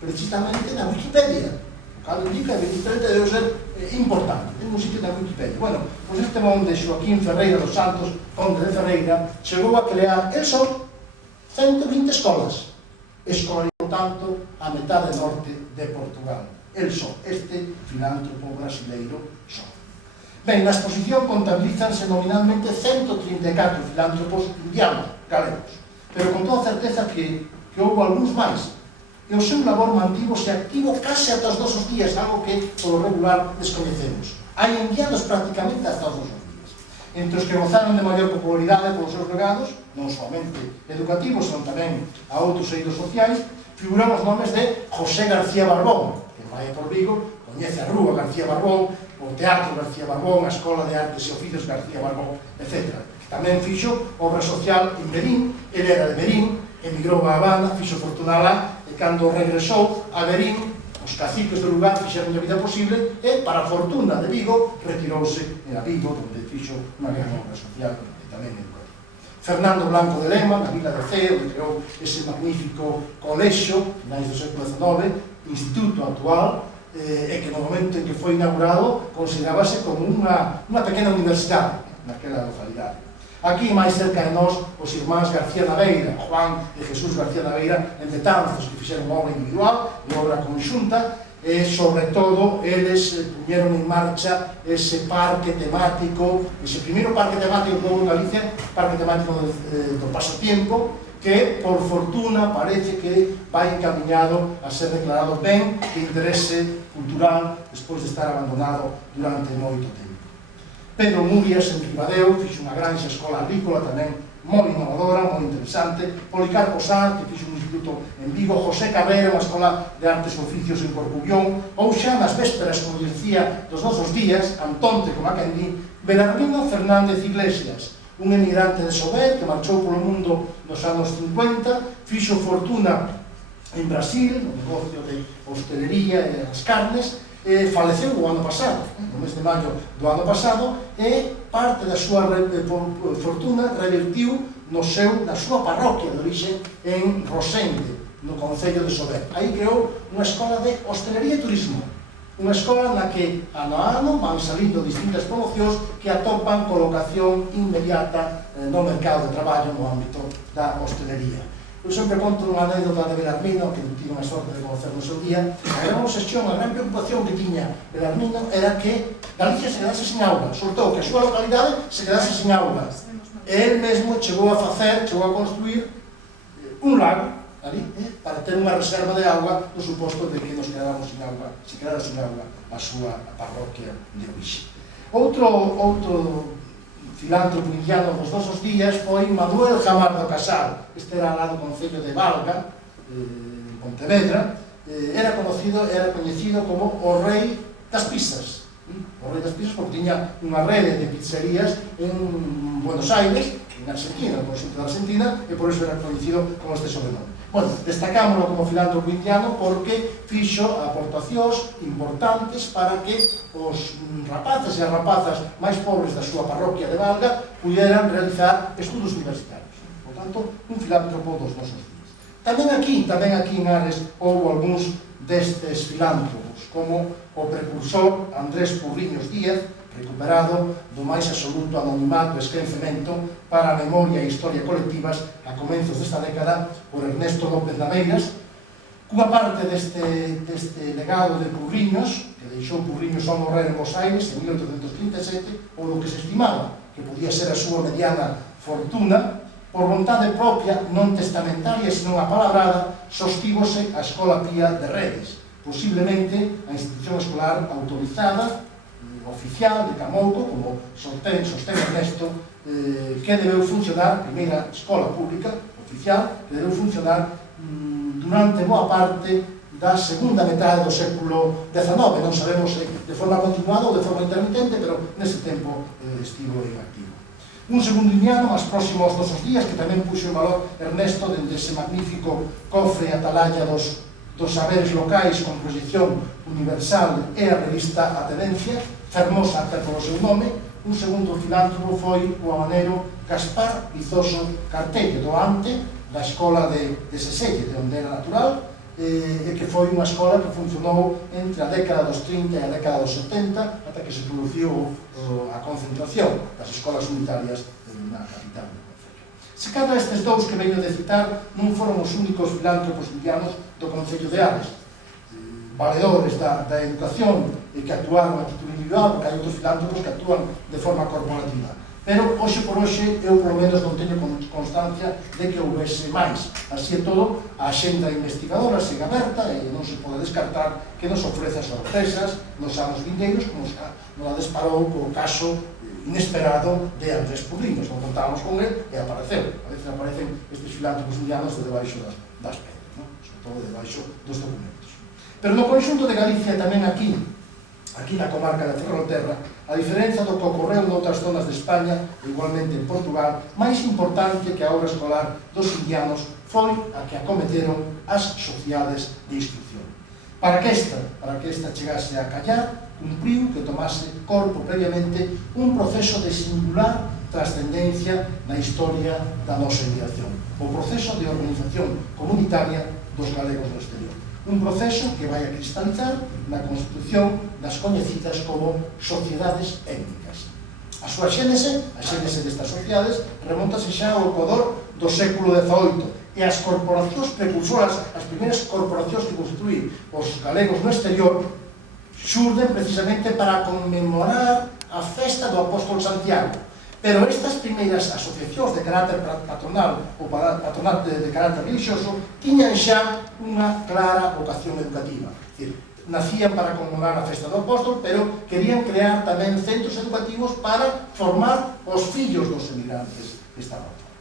precisamente na Wikipedia. O cal indica que Wikipedia debe ser importante, ten un sitio na Wikipedia. Bueno, pois este monte Joaquín Ferreira dos Santos, conde de Ferreira, chegou a crear el só 120 escolas, escolarizou tanto a metade norte de Portugal. El só, este filántropo brasileiro só. Ben, na exposición contabilizanse nominalmente 134 filántropos indianos, galegos, pero con toda certeza que houve algúns máis, e o seu labor mantívose activo case ata os nosos días, algo que, polo regular, descoñecemos. Hai indianos prácticamente hasta os nosos días. Entre os que gozaron de maior popularidade polos seus legados, non somente educativos, senón tamén a outros eidos sociais, figuran os nomes de José García Barbón, que vai por Vigo, coñece a Rúa García Barbón, o Teatro García Barbón, a Escola de Artes e Oficios García Barbón, etc. Tamén fixo obra social en Berín, ele era de Berín, emigrou a Habana, fixo fortuna lá, e cando regresou a Berín, os caciques do lugar fixeron a vida posible, e, para a fortuna de Vigo, retirouse a Vigo, onde fixo unha gran obra social e tamén educativa. Fernando Blanco de Lema, na vila de Ceo, onde creou ese magnífico colexio, finais do século XIX, instituto actual, e que no momento en que foi inaugurado considerábase como unha pequena universidade naquela localidade. Aquí, máis cerca de nós, os irmáns García Naveira, Juan e Jesús García Naveira, en Betanzos, que fixeron obra individual e obra conxunta, e, sobre todo, eles puñeron en marcha ese parque temático, ese primeiro parque temático que houve en Galicia, parque temático do pasatiempo, que, por fortuna, parece que vai encaminhado a ser declarado ben de interese cultural despois de estar abandonado durante moito tempo. Pedro Murias, en Ribadeo, fixe unha granxa escola agrícola tamén moi innovadora, moi interesante. Policarpo Sanz, que fixe un instituto en Vigo. José Carrera, unha escola de artes e oficios en Corcubión. Ou xa nas vésperas, como dicía, dos nosos días, Antonte, como a quen di, Belarmino Fernández Iglesias, un emigrante de Sober que marchou polo mundo nos anos 50, fixo fortuna en Brasil, no negocio de hostelería e das carnes, faleceu o ano pasado, no mes de maio do ano pasado, e parte da súa fortuna revertiu na súa parroquia de orixe en Rosende, no concello de Sober. Aí creou unha escola de hostelería e turismo, unha escola na que ano a ano van salindo distintas promocións que atopan colocación inmediata no mercado de traballo no ámbito da hostelería. Eu sempre conto unha anécdota de Belarmino, que tive a sorte de conocer no seu día. A gran obsesión, a gran preocupación que tiña Belarmino era que Galicia se quedase sin auga, sobre todo que a súa localidade se quedase sin auga. E él mesmo chegou a construir un lago ali, para ter unha reserva de auga no suposto de que nos quedáramos sin auga, se quedara sin auga a súa parroquia de orixe. Outro filántropo indiano dos nosos días foi Manuel Jamardo Casal. Este era lá do concello de Valga, en Pontevedra, era coñecido como o rei das pizzas. O rei das pizzas porque tiña unha rede de pizzerías en Buenos Aires, en Argentina, no conxunto da Argentina, e por iso era coñecido como este sobrenome. Bueno, destacámoslo como filántropo indiano porque fixo aportacións importantes para que os rapaces e as rapazas máis pobres da súa parroquia de Valga puderan realizar estudos universitarios. Por tanto, un filántropo dos nosos días. Tamén aquí en Ares, houve algúns destes filántropos, como o precursor Andrés Porriños Díaz, recuperado do máis absoluto anonimato e esquecemento para a memoria e historia colectivas a comenzos desta década por Ernesto López Nameiras, cunha parte deste legado de Porriños, que deixou Porriños ao morrer en Bos Aires en 1837, ou do que se estimaba que podía ser a súa mediana fortuna, por vontade propia, non testamentaria, senón apalabrada, sostívose a Escola Pía de Redes, posiblemente a institución escolar autorizada, oficial de Camouco, como sostén Ernesto, que debeu funcionar, primeira escola pública oficial, que debeu funcionar durante boa parte da segunda metade do século XIX. Non sabemos de forma continuada ou de forma intermitente, pero nese tempo estivo en activo. Un segundo indiano, máis próximo aos nosos días, que tamén puxo en valor Ernesto dende ese magnífico cofre e atalaya dos saberes locais con proyección universal e a revista A Tenencia, fermosa até polo seu nome. Un segundo filántropo foi o habanero Gaspar Vizoso Cartello, doante da escola de Seselle, de onde era natural, e que foi unha escola que funcionou entre a década dos 30 e a década dos 70, ata que se produciu a concentración das escolas unitarias na capital do concello. Se cada estes dous que veño de citar non foron os únicos filántropos indianos do concello de Ares, valedores da educación e que actuaron a título individual, porque hai outros filántropos que actúan de forma corporativa. Pero, hoxe por hoxe, eu polo menos non teño constancia de que houvese máis. Así é todo, a axenda investigadora segue aberta e non se pode descartar que nos ofreza sorpresas nos anos vindeiros, como nos a disparou co caso inesperado de Andrés Porriños. Non contábamos con ele e apareceu. A veces aparecen estes filántropos indianos de debaixo das pedras, sobre todo debaixo dos documentos. Pero no conxunto de Galicia, tamén aquí na comarca de Ferrolterra, a diferenza do que ocorreu noutras zonas de España, igualmente en Portugal, máis importante que a obra escolar dos indianos foi a que acometeron as sociedades de instrucción. Para que esta chegase a callar, cumpriu que tomase corpo previamente un proceso de singular trascendencia na historia da nosa emigración, o proceso de organización comunitaria dos galegos do exterior. Un proceso que vai a cristalizar na constitución das coñecidas como sociedades étnicas. A súa xénese, a xénese destas sociedades, remontase xa ao Ecuador do século XVIII, e as corporacións precursoras, as primeiras corporacións que constituí os galegos no exterior, xurden precisamente para conmemorar a festa do apóstolo Santiago. Pero estas primeiras asociacións de carácter patronal ou patronal de carácter religioso tiñan xa unha clara vocación educativa. É dicir, nacían para conmemorar a festa do apóstolo, pero querían crear tamén centros educativos para formar os fillos dos emigrantes que estaban fora.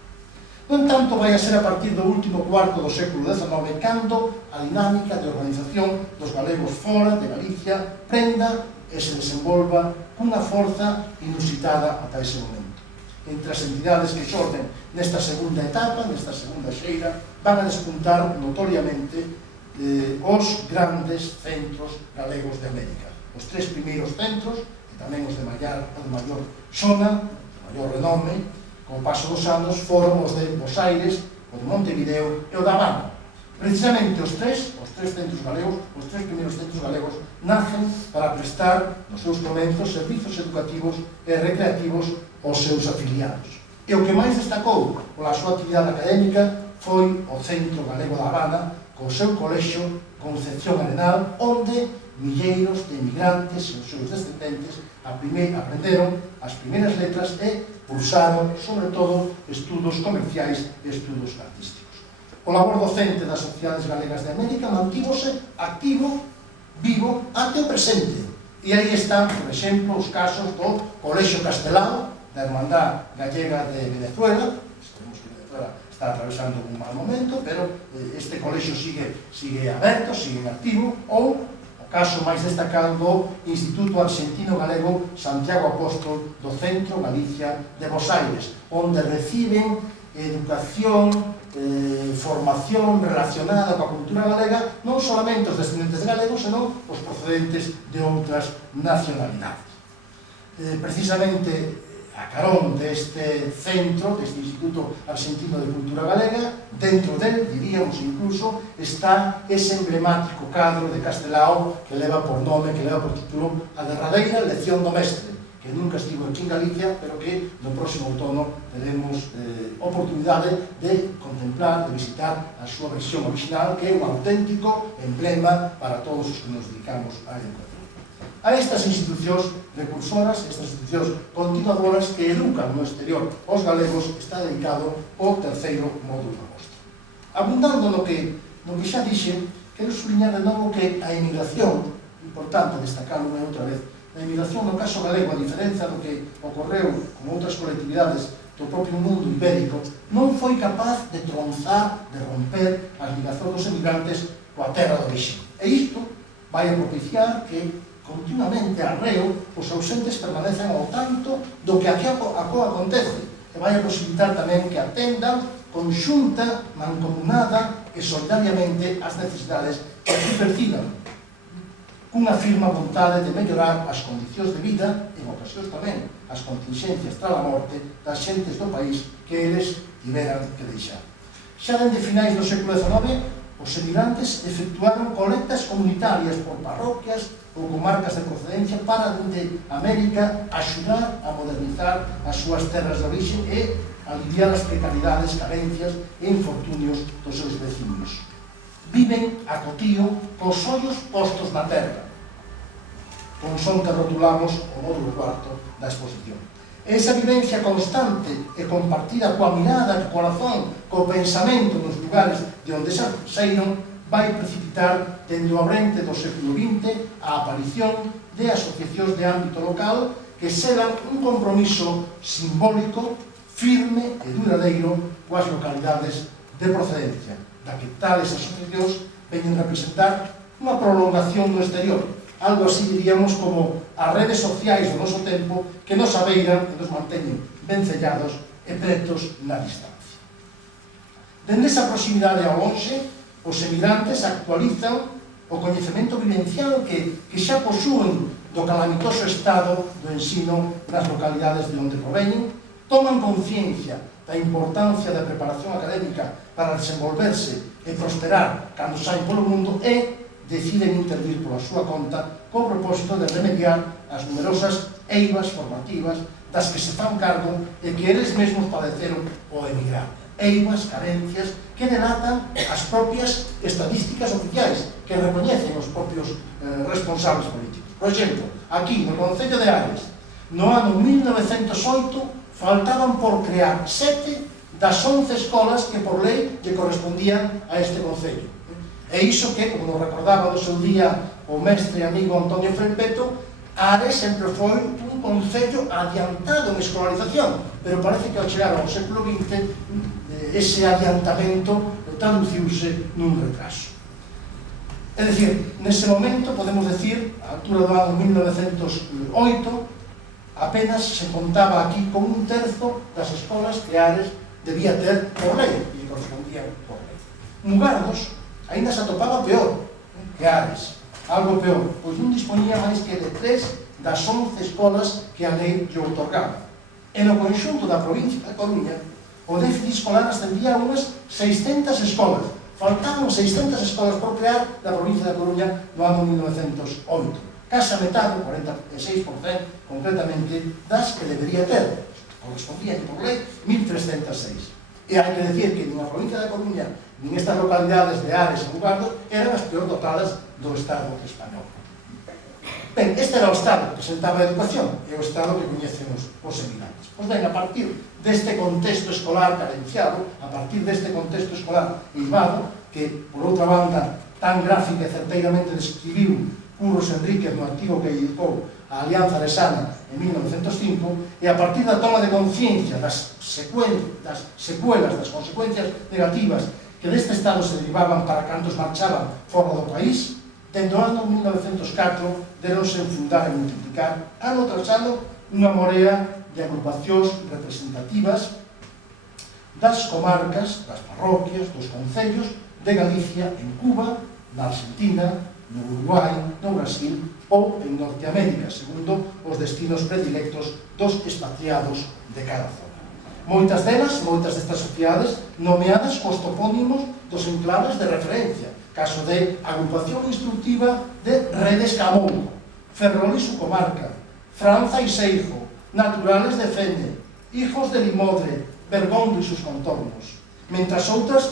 No entanto, vai a ser a partir do último cuarto do século XIX cando a dinámica de organización dos galegos fora de Galicia prenda e se desenvolva cunha forza inusitada ata ese momento. Entre as entidades que xorden nesta segunda etapa, nesta segunda xeira, van a despuntar notoriamente os grandes centros galegos de América. Os tres primeiros centros, e tamén os de maior zona, de maior renome, con o paso dos anos, foron os de Bos Aires, o de Montevideo e o da Habana. Precisamente os tres centros galegos, os tres primeiros centros galegos, nacen para prestar nos seus comenzos servizos educativos e recreativos aos seus afiliados. E o que máis destacou pola súa actividade académica foi o Centro Galego da Habana, co seu colexio Concepción Arenal, onde milleiros de emigrantes e os seus descendentes aprenderon as primeiras letras e cursaron, sobre todo, estudos comerciais e estudos artísticos. O labor docente das sociedades galegas de América mantívose activo, vivo, até o presente. E aí están, por exemplo, os casos do Colexio Castelao, da Hermandad Gallega de Venezuela. Sabemos que Venezuela está está atravesando un mal momento, pero este colexio sigue aberto, sigue en activo, ou o caso máis destacado do Instituto Argentino Galego Santiago Apóstol do Centro Galicia de Bos Aires, onde reciben educación, formación relacionada coa cultura galega, non solamente os descendentes galegos, senón os procedentes de outras nacionalidades. Precisamente a carón deste centro, deste Instituto Argentino de Cultura Galega, dentro del, diríamos incluso, está ese emblemático cadro de Castelao que leva por nome, que leva por título A derradeira lección do mestre, que nunca estivo aquí en Galicia, pero que no próximo outono teremos oportunidade de contemplar, de visitar a súa versión original, que é un auténtico emblema para todos os que nos dedicamos á educación. A estas institucións recursoras, estas institucións continuadoras que educan no exterior os galegos, está dedicado o terceiro módulo da mostra. Abundando no que xa dixen, quero subliñar de novo que a emigración, importante destacar unha e outra vez, a emigración no caso galego, a diferenza do que ocorreu con outras colectividades do propio mundo ibérico, non foi capaz de tronzar, de romper as ligacións dos emigrantes coa terra de orixe. E isto vai a propiciar que continuamente arreo os ausentes permanecen ao tanto do que aquí acontece e vai a posibilitar tamén que atendan conxunta, mancomunada e solidariamente as necesidades que aquí perciban, cunha firma vontade de mellorar as condicións de vida e, en ocasións tamén, as contingencias tras a morte das xentes do país que eles tiveran que deixar. Xa dende finais do século XIX, os emigrantes efectuaron colectas comunitarias por parroquias ou comarcas de procedencia para, dende América, axudar a modernizar as súas terras de orixe e aliviar as precariedades, carencias e infortunios dos seus vecinos. Viven a cotío cos ollos postos na terra, con son que rotulamos o módulo cuarto da exposición. Esa vivencia constante e compartida coa mirada, co corazón, co pensamento nos lugares de onde se saíron, vai precipitar, dende o abrente do século XX, a aparición de asociacións de ámbito local que selan un compromiso simbólico, firme e duradeiro coas localidades de procedencia, da que tales asociacións veñen representar unha prolongación do exterior, algo así diríamos como as redes sociais do noso tempo que nos abeiran e nos manteñen vencellados e pretos na distancia. Dende esa proximidade ao lonxe, os emigrantes actualizan o coñecemento vivencial que xa posúen do calamitoso estado do ensino nas localidades de onde proveñen, toman conciencia da importancia da preparación académica para desenvolverse e prosperar cando saen polo mundo e deciden intervir pola súa conta co propósito de remediar as numerosas eivas formativas das que se fan cargo e que eles mesmos padeceron ao emigrar. Eivas, carencias, que delatan as propias estadísticas oficiais que recoñecen os propios responsables políticos. Por exemplo, aquí no Concello de Ares, no ano 1908, faltaban por crear 7 das 11 escolas que por lei lle correspondían a este Concello. E iso que, como nos recordaba do seu día o mestre e amigo Antonio Felpeto, Ares sempre foi un concello adiantado en escolarización, pero parece que ao chegar ao século XX ese adiantamento traduciuse nun retraso. É dicir, nese momento, podemos decir, a altura do ano 1908, apenas se contaba aquí con un terzo das escolas que Ares debía ter por lei, e correspondían por lei. Mugardos ainda se atopaba peor que Ares, algo peor, pois non disponía máis que de 3 das 11 escolas que a lei lle outorgaba. E no conxunto da provincia da Coruña, o déficit escolar ascendía a unhas 600 escolas. Faltaban 600 escolas por crear da provincia da Coruña no ano 1908. Case a metade, 46% concretamente, das que debería ter. Correspondían por lei 1.306. E hai que decir que nin a provincia da Coruña nin estas localidades de Ares e Mugardos eran as peor dotadas do Estado español. Ben, este era o Estado que presentaba a educación e o Estado que coñecen os emigrantes. Pois ben, a partir deste contexto escolar carenciado, a partir deste contexto escolar eivado, que, por outra banda, tan gráfica e certeiramente describiu Curros Enríquez no artigo que editou a Alianza Aresana en 1905, e a partir da toma de conciencia das secuelas, das consecuencias negativas que deste estado se derivaban para cantos marchaban fora do país, dende o ano 1904 deronse fundar e multiplicar ano tras ano unha morea de agrupacións representativas das comarcas, das parroquias, dos concellos de Galicia, en Cuba, na Argentina, no Uruguai, no Brasil ou en Norteamérica, segundo os destinos predilectos dos expatriados de cada zona. Moitas destas sociedades nomeadas cos topónimos dos enclaves de referencia, caso de Agrupación Instructiva de Redes Camouco, Ferrolí su comarca, Franza y Seijo, Naturales de Fene, Hijos de Limodre, Bergondo y sus contornos, mentras outras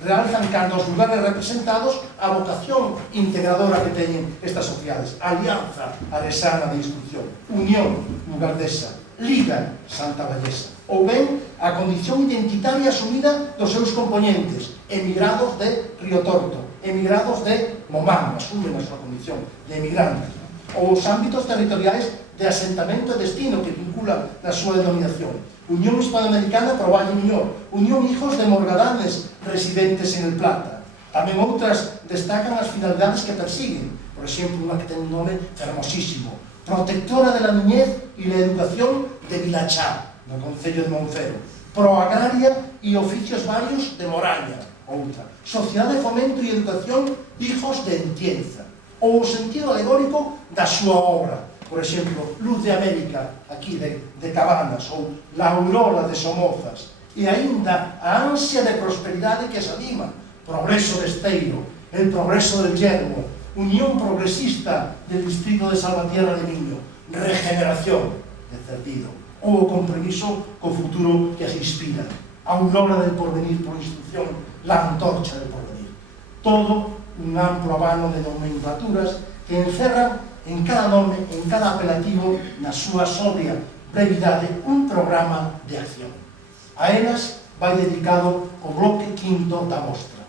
realzan cando os lugares representados a vocación integradora que teñen estas sociedades: Alianza Aresana de Instrucción, Unión Lugardesa, Liga Santa Vallesa, ou ben a condición identitaria asumida dos seus componentes, emigrados de Río Torto, emigrados de Momán, asumen a súa condición de emigrantes, ou os ámbitos territoriais de asentamento e destino que vinculan na súa denominación: Unión Hispanoamericana pro Valle Miñor, Unión Hijos de Morgadanes residentes en El Plata. Tamén outras destacan as finalidades que persiguen, por exemplo, unha que ten un nome fermosísimo: Protectora de la Niñez y la Educación de Vilachá, no Concello de Monfero, Proagraria y Oficios Varios de Moraña, outra, Sociedade de Fomento y Educación Hijos de Entienza, ou o sentido alegórico da súa obra, por exemplo, Luz de América, aquí de Cabanas, ou La Aurora de Somozas, e aínda a ansia de prosperidade que as anima: Progreso de Esteiro, El Progreso del Yermo, Unión Progresista del Distrito de Salvatierra de Miño, Regeneración de Cerdido, ou o compromiso co futuro que as inspira: Aurora del Porvenir por instrucción, La Antorcha del Porvenir. Todo un amplo abano de nomenclaturas que encerran en cada nome, en cada apelativo, na súa sobria brevidade, un programa de acción. A elas vai dedicado o bloque quinto da mostra.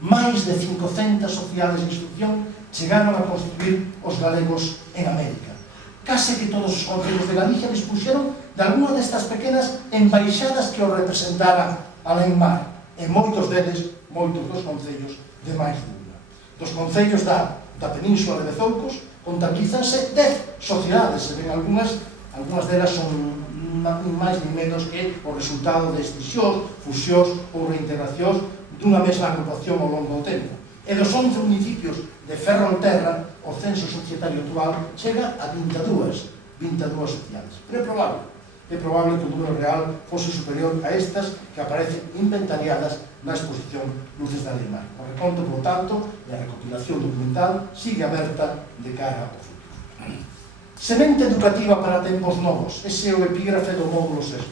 Máis de 500 sociedades de instrucción chegaron a constituir os galegos en América. Case que todos os concellos de Galicia dispuxeron de algunha destas pequenas embaixadas que os representaran alén mar, e moitos deles, moitos dos concellos de máis de unha. Dos concellos da Península de Bezoucos contabilizanse 10 sociedades, e ben algunhas delas son máis ni menos que o resultado de escisións, fusións ou reintegracións dunha mesma agrupación ao longo do tempo. E dos 11 municipios de Ferrolterra, o censo societario actual chega a 22 sociedades. Pero é probable que o número real fose superior a estas que aparecen inventariadas na exposición Luces da Mar. O reconto, por tanto, e a recopilación documental sigue aberta de cara ao futuro. Semente educativa para tempos novos, ese é o epígrafe do módulo 6.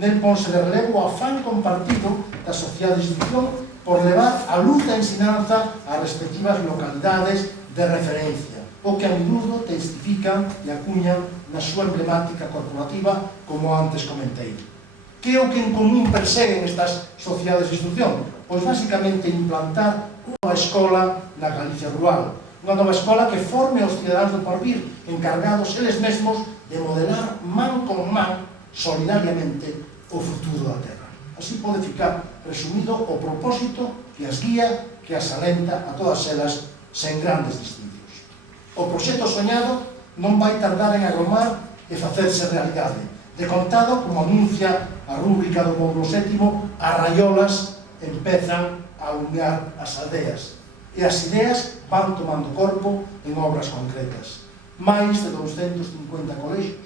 Nel ponse de relevo o afán compartido da sociedade de instrucción por levar a luz da ensinanza ás respectivas localidades de referencia, o que a menudo testifican e acuñan na súa emblemática corporativa, como antes comentei. Que é o que en común perseguen estas sociedades de instrucción? Pois, basicamente, implantar unha escola na Galicia rural, unha nova escola que forme aos cidadáns do porvir, encargados eles mesmos de modelar man con man, solidariamente, o futuro da Terra. Así pode ficar resumido o propósito que as guía, que as alenta a todas elas, sen grandes distincións. O proxecto soñado non vai tardar en agromar e facerse realidade. De contado, como anuncia a rúbrica do módulo 7, as raiolas empezan a unir as aldeas. E as ideas van tomando corpo en obras concretas. Máis de 250 colexios,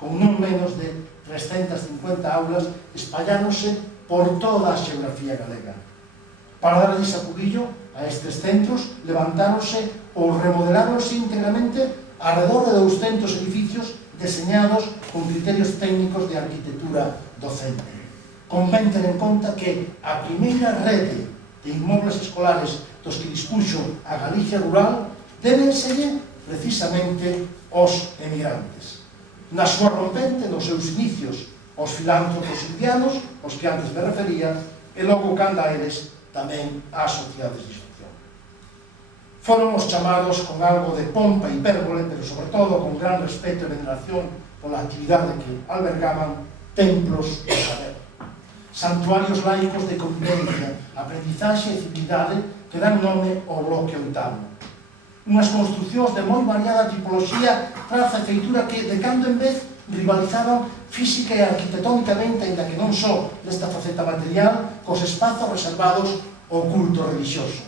con non menos de 350 aulas, espalláronse por toda a xeografía galega. Para darles acubillo a estes centros, levantáronse ou remodeláronse íntegramente alrededor de 200 edificios deseñados con criterios técnicos de arquitectura docente. Convén ter en conta que a primeira rede de inmobles escolares dos que dispuxo a Galicia rural débenselle precisamente aos emigrantes. Na súa rompente, nos seus inicios, aos filántropos indianos, aos que antes me refería, e logo canda a eles tamén ás sociedades de instrucción. foron os chamados con algo de pompa e hipérbole, pero sobre todo con gran respeto e veneración pola actividade que albergaban templos de saber. Santuarios laicos de convivencia, aprendizaxe e civilidade que dan nome ao bloque oitavo. Unhas construcións de moi variada tipoloxía, traza e feitura que, de cando en vez, rivalizaban física e arquitectónicamente, ainda que non só nesta faceta material, cos espazos reservados ao culto religioso.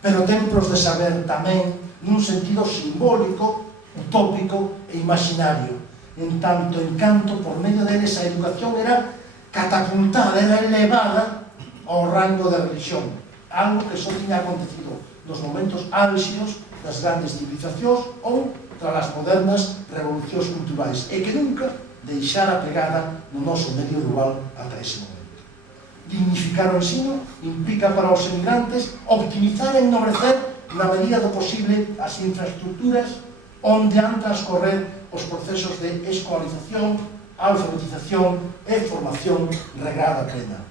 Pero templos de saber tamén nun sentido simbólico, utópico e imaginario. En tanto, en canto, por medio deles a educación era catapultada, era elevada ao rango de religión, algo que só tiña acontecido nos momentos álxidos das grandes civilizacións ou tras as modernas revolucións culturais e que nunca deixara pegada no noso medio rural ata ese momento. Dignificar o ensino implica para os emigrantes optimizar e ennobrecer na medida do posible as infraestructuras onde han transcorrer os procesos de escolarización, alfabetización e formación regrada plena.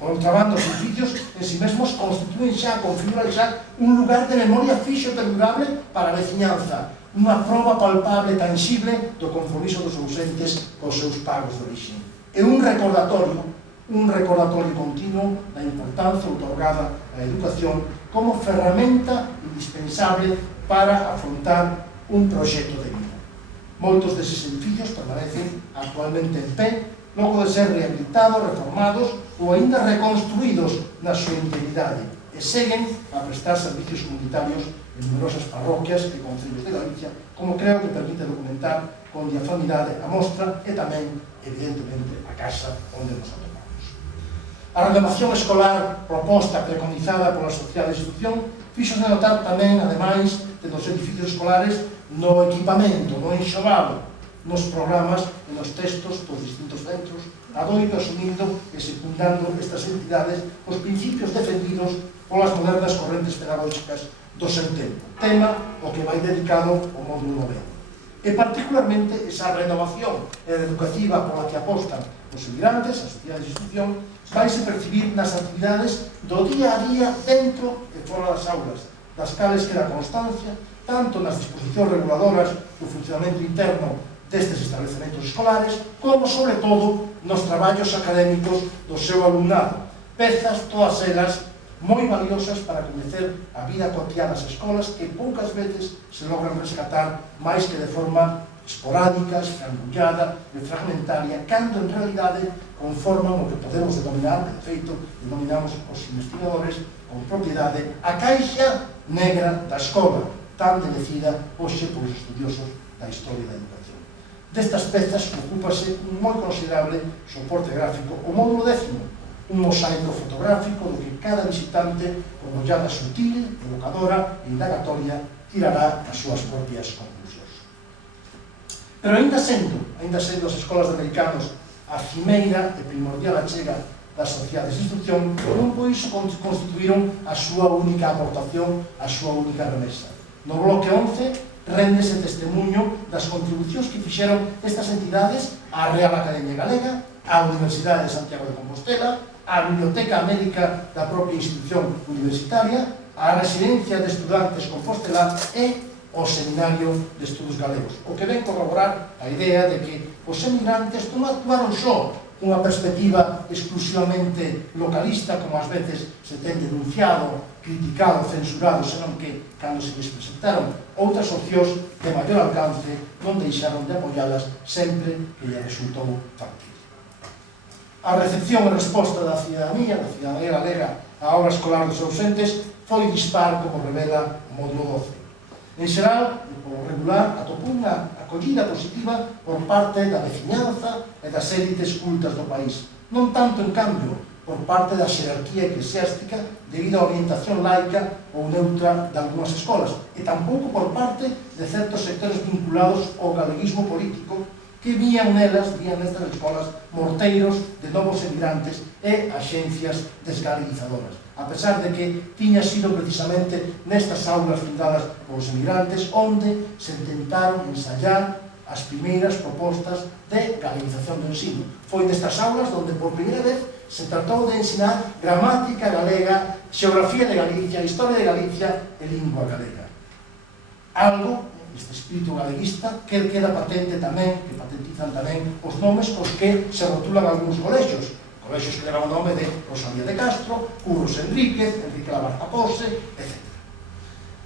Por outra banda, os edificios en si mesmos constituen xa, configuran xa un lugar de memoria fixo e perdurable para a veciñanza, unha proba palpable e tangible do compromiso dos ausentes cos seus pagos de orixe. E un recordatorio continuo da importancia outorgada á educación como ferramenta indispensable para afrontar un proxecto de vida. Moitos deses edificios permanecen actualmente en pé, logo de ser rehabilitados, reformados ou aínda reconstruídos na súa integridade e seguen a prestar servicios comunitarios en numerosas parroquias e concellos de Galicia, como creo que permite documentar con diafanidade a mostra e tamén, evidentemente, a casa onde nos atopamos. A renovación escolar proposta e preconizada pola social instrucción fixose notar tamén, ademais, de nos edificios escolares no equipamento, no enxovado, nos programas e nos textos dos distintos centros, adoito asumindo e secundando estas entidades os principios defendidos polas modernas correntes pedagógicas do seu tempo, tema ao que vai dedicado o módulo 9. E particularmente esa renovación educativa pola que apostan os emigrantes, as sociedades de instrucción, vaise percibir nas actividades do día a día dentro e fora das aulas, das cales queda constancia tanto nas disposicións reguladoras do funcionamento interno destes establecementos escolares, como, sobre todo, nos traballos académicos do seu alumnado. Pezas, todas elas, moi valiosas para coñecer a vida cotidiana das escolas que poucas veces se logran rescatar máis que de forma esporádica, esfrangullada e fragmentaria, cando en realidade conforman o que podemos denominar, de feito, denominamos os investigadores con propiedade, a caixa negra da escola, tan delecida hoxe polos estudiosos da historia da educación. Destas pezas ocúpase un moi considerable soporte gráfico, o módulo 10, un mosaico fotográfico do que cada visitante, con ollada sutil, evocadora e indagatoria, tirará as súas propias conclusións. Pero aínda sendo as escolas de americanos a cimeira e primordial achega das sociedades de instrucción, non por iso constituíron a súa única aportación, a súa única remesa. No bloque 11, réndese testemunho das contribucións que fixeron estas entidades á Real Academia Galega, á Universidade de Santiago de Compostela, á Biblioteca América da propia institución universitaria, á Residencia de Estudantes Compostela e ao Seminario de Estudos Galegos, o que ven corroborar a idea de que os emigrantes non actuaron só unha perspectiva exclusivamente localista, como ás veces se ten denunciado, criticado, censurado, senón que, cando se lles presentaron outras opcións de maior alcance, non deixaron de apoialas sempre que lle resultou fácil. A recepción e resposta da cidadanía galega á obra escolar dos ausentes foi dispar, como revela o módulo 12. En xeral, e polo regular, atopou unha acollida positiva por parte da veciñanza e das élites cultas do país. Non tanto, en cambio, por parte da xerarquía eclesiástica debido á orientación laica ou neutra de algunhas escolas, e tampouco por parte de certos sectores vinculados ao galeguismo político que vían nestas escolas morteiros de novos emigrantes e axencias desgaleguizadoras, a pesar de que tiña sido precisamente nestas aulas fundadas polos emigrantes onde se intentaron ensayar as primeiras propostas de galeguización do ensino. Foi nestas aulas onde por primeira vez se tratou de ensinar gramática galega, xeografía de Galicia, historia de Galicia e lingua galega. Algo, este espírito galeguista, que queda patente tamén, que patentizan tamén os nomes cos que se rotulan algúns colexios que levan o nome de Rosalía de Castro, Curros Enríquez, Enrique Labarca Pose, etc.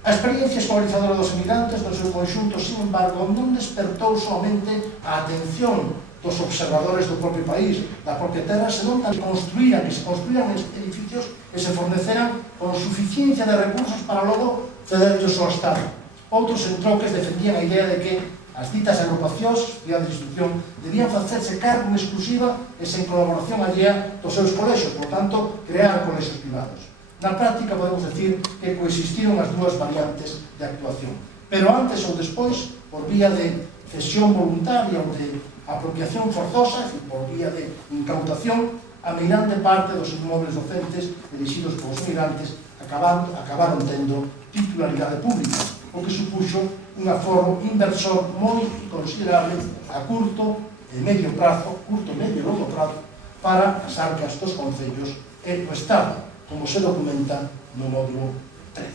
A experiencia escolarizadora dos emigrantes do seu conxunto, sin embargo, non despertou somente a atención dos observadores do propio país, da propia terra, senón que se construíran edificios que se forneceran con suficiencia de recursos para logo cederlos ao Estado. Outros entroques defendían a idea de que as ditas agrupacións, de instrucción, debían facerse cargo en exclusiva e sen colaboración allea dos seus colexios, por tanto, crear colexios privados. Na práctica podemos decir que coexistiron as dúas variantes de actuación, pero antes ou despois, por vía de cesión voluntaria ou de apropiación forzosa, é dicir, por vía de incautación, a meirande parte dos inmobles docentes elixidos polos migrantes acabaron tendo titularidade pública, o que supuxo un aforro inversor moi considerable a curto e medio e longo prazo para as arcas dos concellos e do Estado, como se documenta no módulo 13.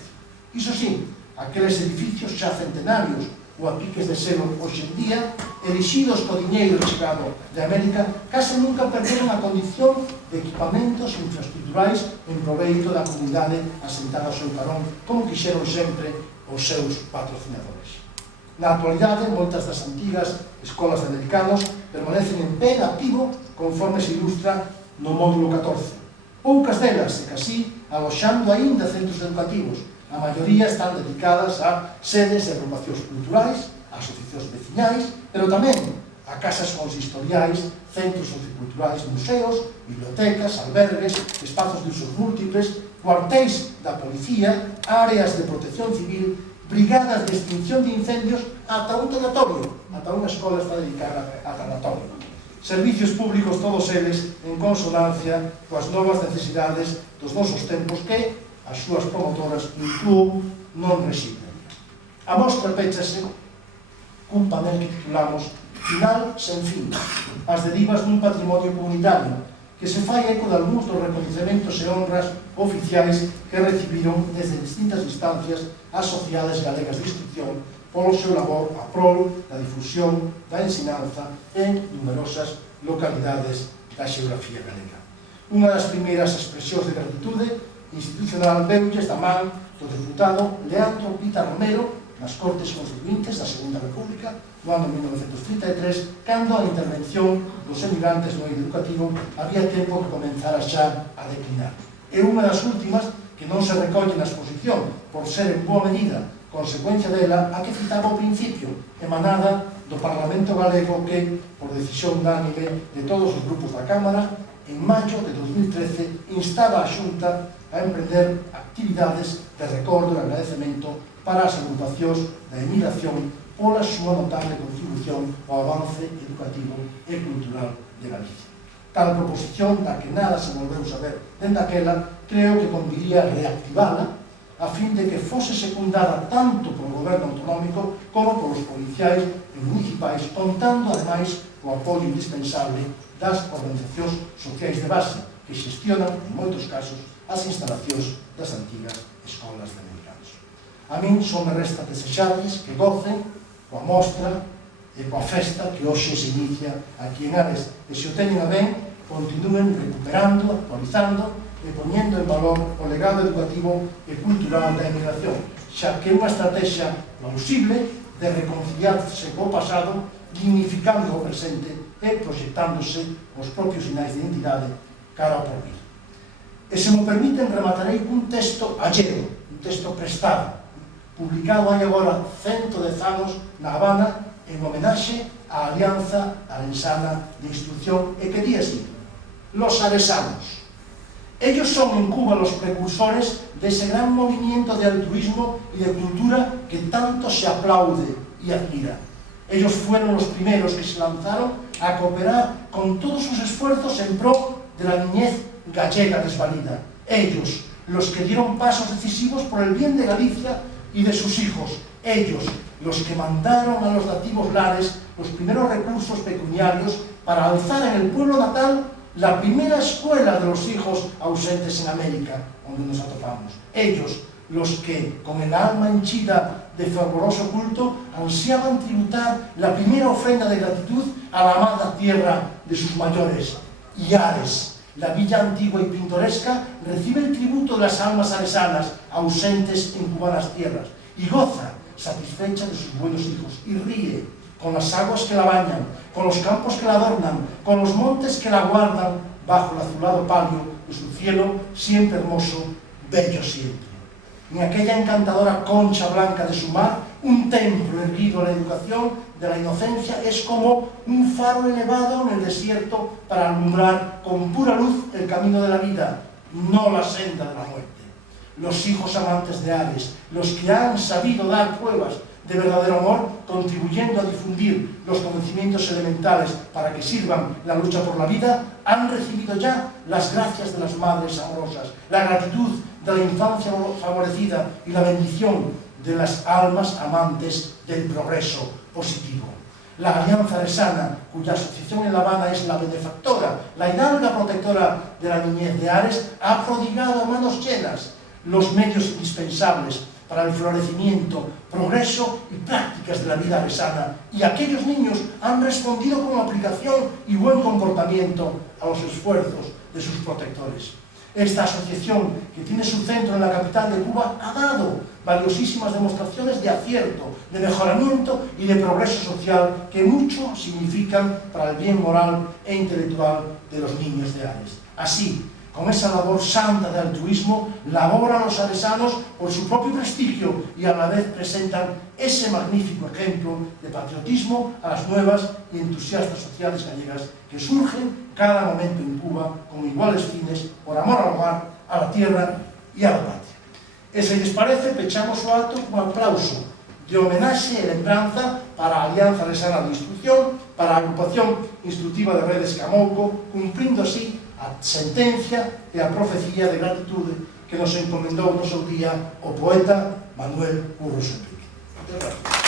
Iso sí, aqueles edificios xa centenarios ou a piques de selo hoxe en día, elixidos co diñeiro chegado de América, case nunca perderon a condición de equipamentos infraestructurais en proveito da comunidade asentada ao seu carón, como quixeron sempre os seus patrocinadores. Na actualidade, moitas das antigas escolas de americanos permanecen en pé activo conforme se ilustra no módulo 14. Poucas delas, e casi, aloxando aínda centros educativos. A maioría están dedicadas a sedes e agrupacións culturais, a asociacións veciñais, pero tamén a casas consistoriais, centros socioculturais, museos, bibliotecas, albergues, espazos de usos múltiples, cuartéis da policía, áreas de protección civil, brigadas de extinción de incendios, ata un tanatorio, ata unha escola está dedicada a tanatorio. Servicios públicos todos eles en consonancia coas novas necesidades dos nosos tempos que as súas promotoras incluo non residen. A mostra péchase cun panel que titulamos Final sen fin, as derivas dun patrimonio comunitario, que se fai eco de algúns dos recoñecementos e honras oficiais que recibiron desde distintas instancias as sociedades galegas de instrucción polo seu labor a prol da difusión da ensinanza en numerosas localidades da xeografía galega. Unha das primeiras expresións de gratitude institucional veulles da man do deputado Leandro Pita Romero nas Cortes Constituintes da Segunda República no ano 1933, cando a intervención dos emigrantes no eido educativo había tempo que comenzara xa a declinar. É unha das últimas que non se recolle na exposición por ser en boa medida consecuencia dela a que citaba ao principio, emanada do Parlamento Galego que, por decisión unánime de todos os grupos da Cámara, en maio de 2013 instaba a Xunta a emprender actividades de recordo e agradecemento para as agrupacións da emigración pola súa notable contribución ao avance educativo e cultural de Galicia. Tal proposición, da que nada se volveu saber dende aquela, creo que conviría reactivala a fin de que fose secundada tanto polo goberno autonómico como polos policiais e municipais, contando, ademais, o apoio indispensable das organizacións sociais de base que xestionan, en moitos casos, as instalacións das antigas escolas de americanos. A min só me resta desexarles que gocen coa mostra e coa festa que hoxe se inicia aquí en Ares, e se o teñen a ben, continúen recuperando, actualizando e poñendo en valor o legado educativo e cultural da emigración, xa que é unha estrategia plausible de reconciliarse co pasado, dignificando o presente e proxectándose os propios sinais de identidade cara ao porvir. E se me permiten, rematarei cun texto allego, un texto prestado, publicado hai agora 110 anos na Habana en homenaxe á Alianza Arensana de Instrucción e que di así: los aresanos. Ellos son en Cuba los precursores de ese gran movimiento de altruismo y de cultura que tanto se aplaude y admira. Ellos fueron los primeros que se lanzaron a cooperar con todos sus esfuerzos en pro de la niñez gallega desvalida. Ellos, los que dieron pasos decisivos por el bien de Galicia y de sus hijos. Ellos, los que mandaron a los nativos lares los primeros recursos pecuniarios para alzar en el pueblo natal la primera escuela de los hijos ausentes en América, donde nos atopamos. Ellos, los que, con el alma henchida de fervoroso culto, ansiaban tributar la primera ofrenda de gratitud a la amada tierra de sus mayores. Y Ares, la villa antigua y pintoresca, recibe el tributo de las almas aresanas ausentes en cubanas tierras y goza, satisfecha de sus buenos hijos, y ríe con las aguas que la bañan, con los campos que la adornan, con los montes que la guardan bajo el azulado palio de su cielo, siempre hermoso, bello siempre. En aquella encantadora concha blanca de su mar, un templo erguido a la educación de la inocencia es como un faro elevado en el desierto para alumbrar con pura luz el camino de la vida, no la senda de la muerte. Los hijos amantes de Ares, los que han sabido dar pruebas de verdadero amor, contribuyendo a difundir los conocimientos elementales para que sirvan la lucha por la vida, han recibido ya las gracias de las madres amorosas, la gratitud de la infancia favorecida y la bendición de las almas amantes del progreso positivo. La Alianza Aresana, cuya asociación en La Habana es la benefactora, la hidalga protectora de la niñez de Ares, ha prodigado a manos llenas los medios indispensables para el florecimiento, progreso y prácticas de la vida aresana, y aquellos niños han respondido con aplicación y buen comportamiento a los esfuerzos de sus protectores. Esta asociación, que tiene su centro en la capital de Cuba, ha dado valiosísimas demostraciones de acierto, de mejoramiento y de progreso social que mucho significan para el bien moral e intelectual de los niños de Ares. Así, con esa labor santa de altruismo, laboran los aresanos por su propio prestigio y a la vez presentan ese magnífico ejemplo de patriotismo a las nuevas y entusiastas sociedades gallegas que surgen cada momento en Cuba con iguales fines por amor al mar, a la tierra y a la patria. E se les parece, pechamos o acto con aplauso de homenaxe e lembranza para a Alianza Aresana de Instrucción, para a Agrupación Instructiva de Redes Camouco, cumprindo así a sentencia e a profecía de gratitude que nos encomendou no seu día o poeta Manuel Curros Enrique. Moitas gracias.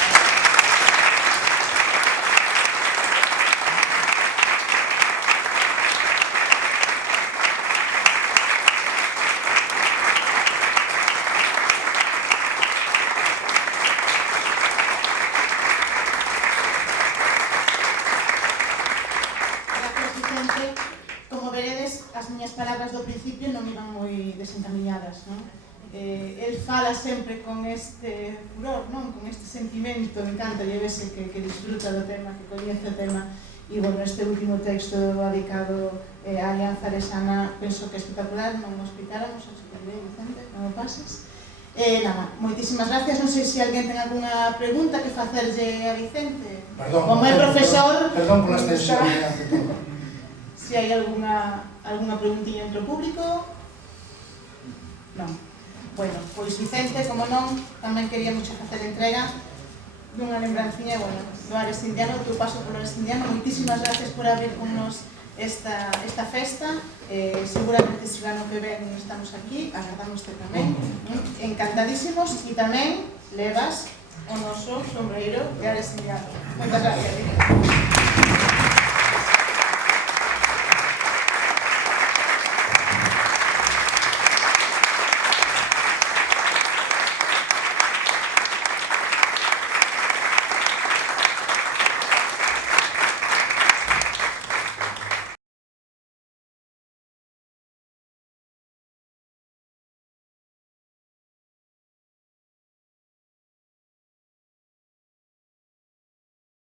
Palabras do principio non iban moi desencaminhadas, non? El fala sempre con este furor, non? Con este sentimento, me encanta, e vese que disfruta do tema, que coñece o tema, e, bueno, este último texto dedicado á Alianza Aresana, penso que é espectacular, non o explicáramos, así que Vicente, non o pases. Nada, moitísimas gracias, non sei se alguén ten alguna pregunta que facerlle a Vicente. Perdón, como é profesor, perdón por la extensión, ante todo. Se hai alguna preguntiña entre o público? Non. Bueno, pois Vicente, como non, tamén queríamos facer entrega dunha lembranciña, bueno, do Ares Indiano, do teu paso polo Ares Indiano. Moitísimas gracias por abrir con nos esta festa. Seguramente se o ano que ven estamos aquí, agardamos tamén. Encantadísimos, e tamén levas o noso sombreiro de Ares Indiano. Moitas gracias.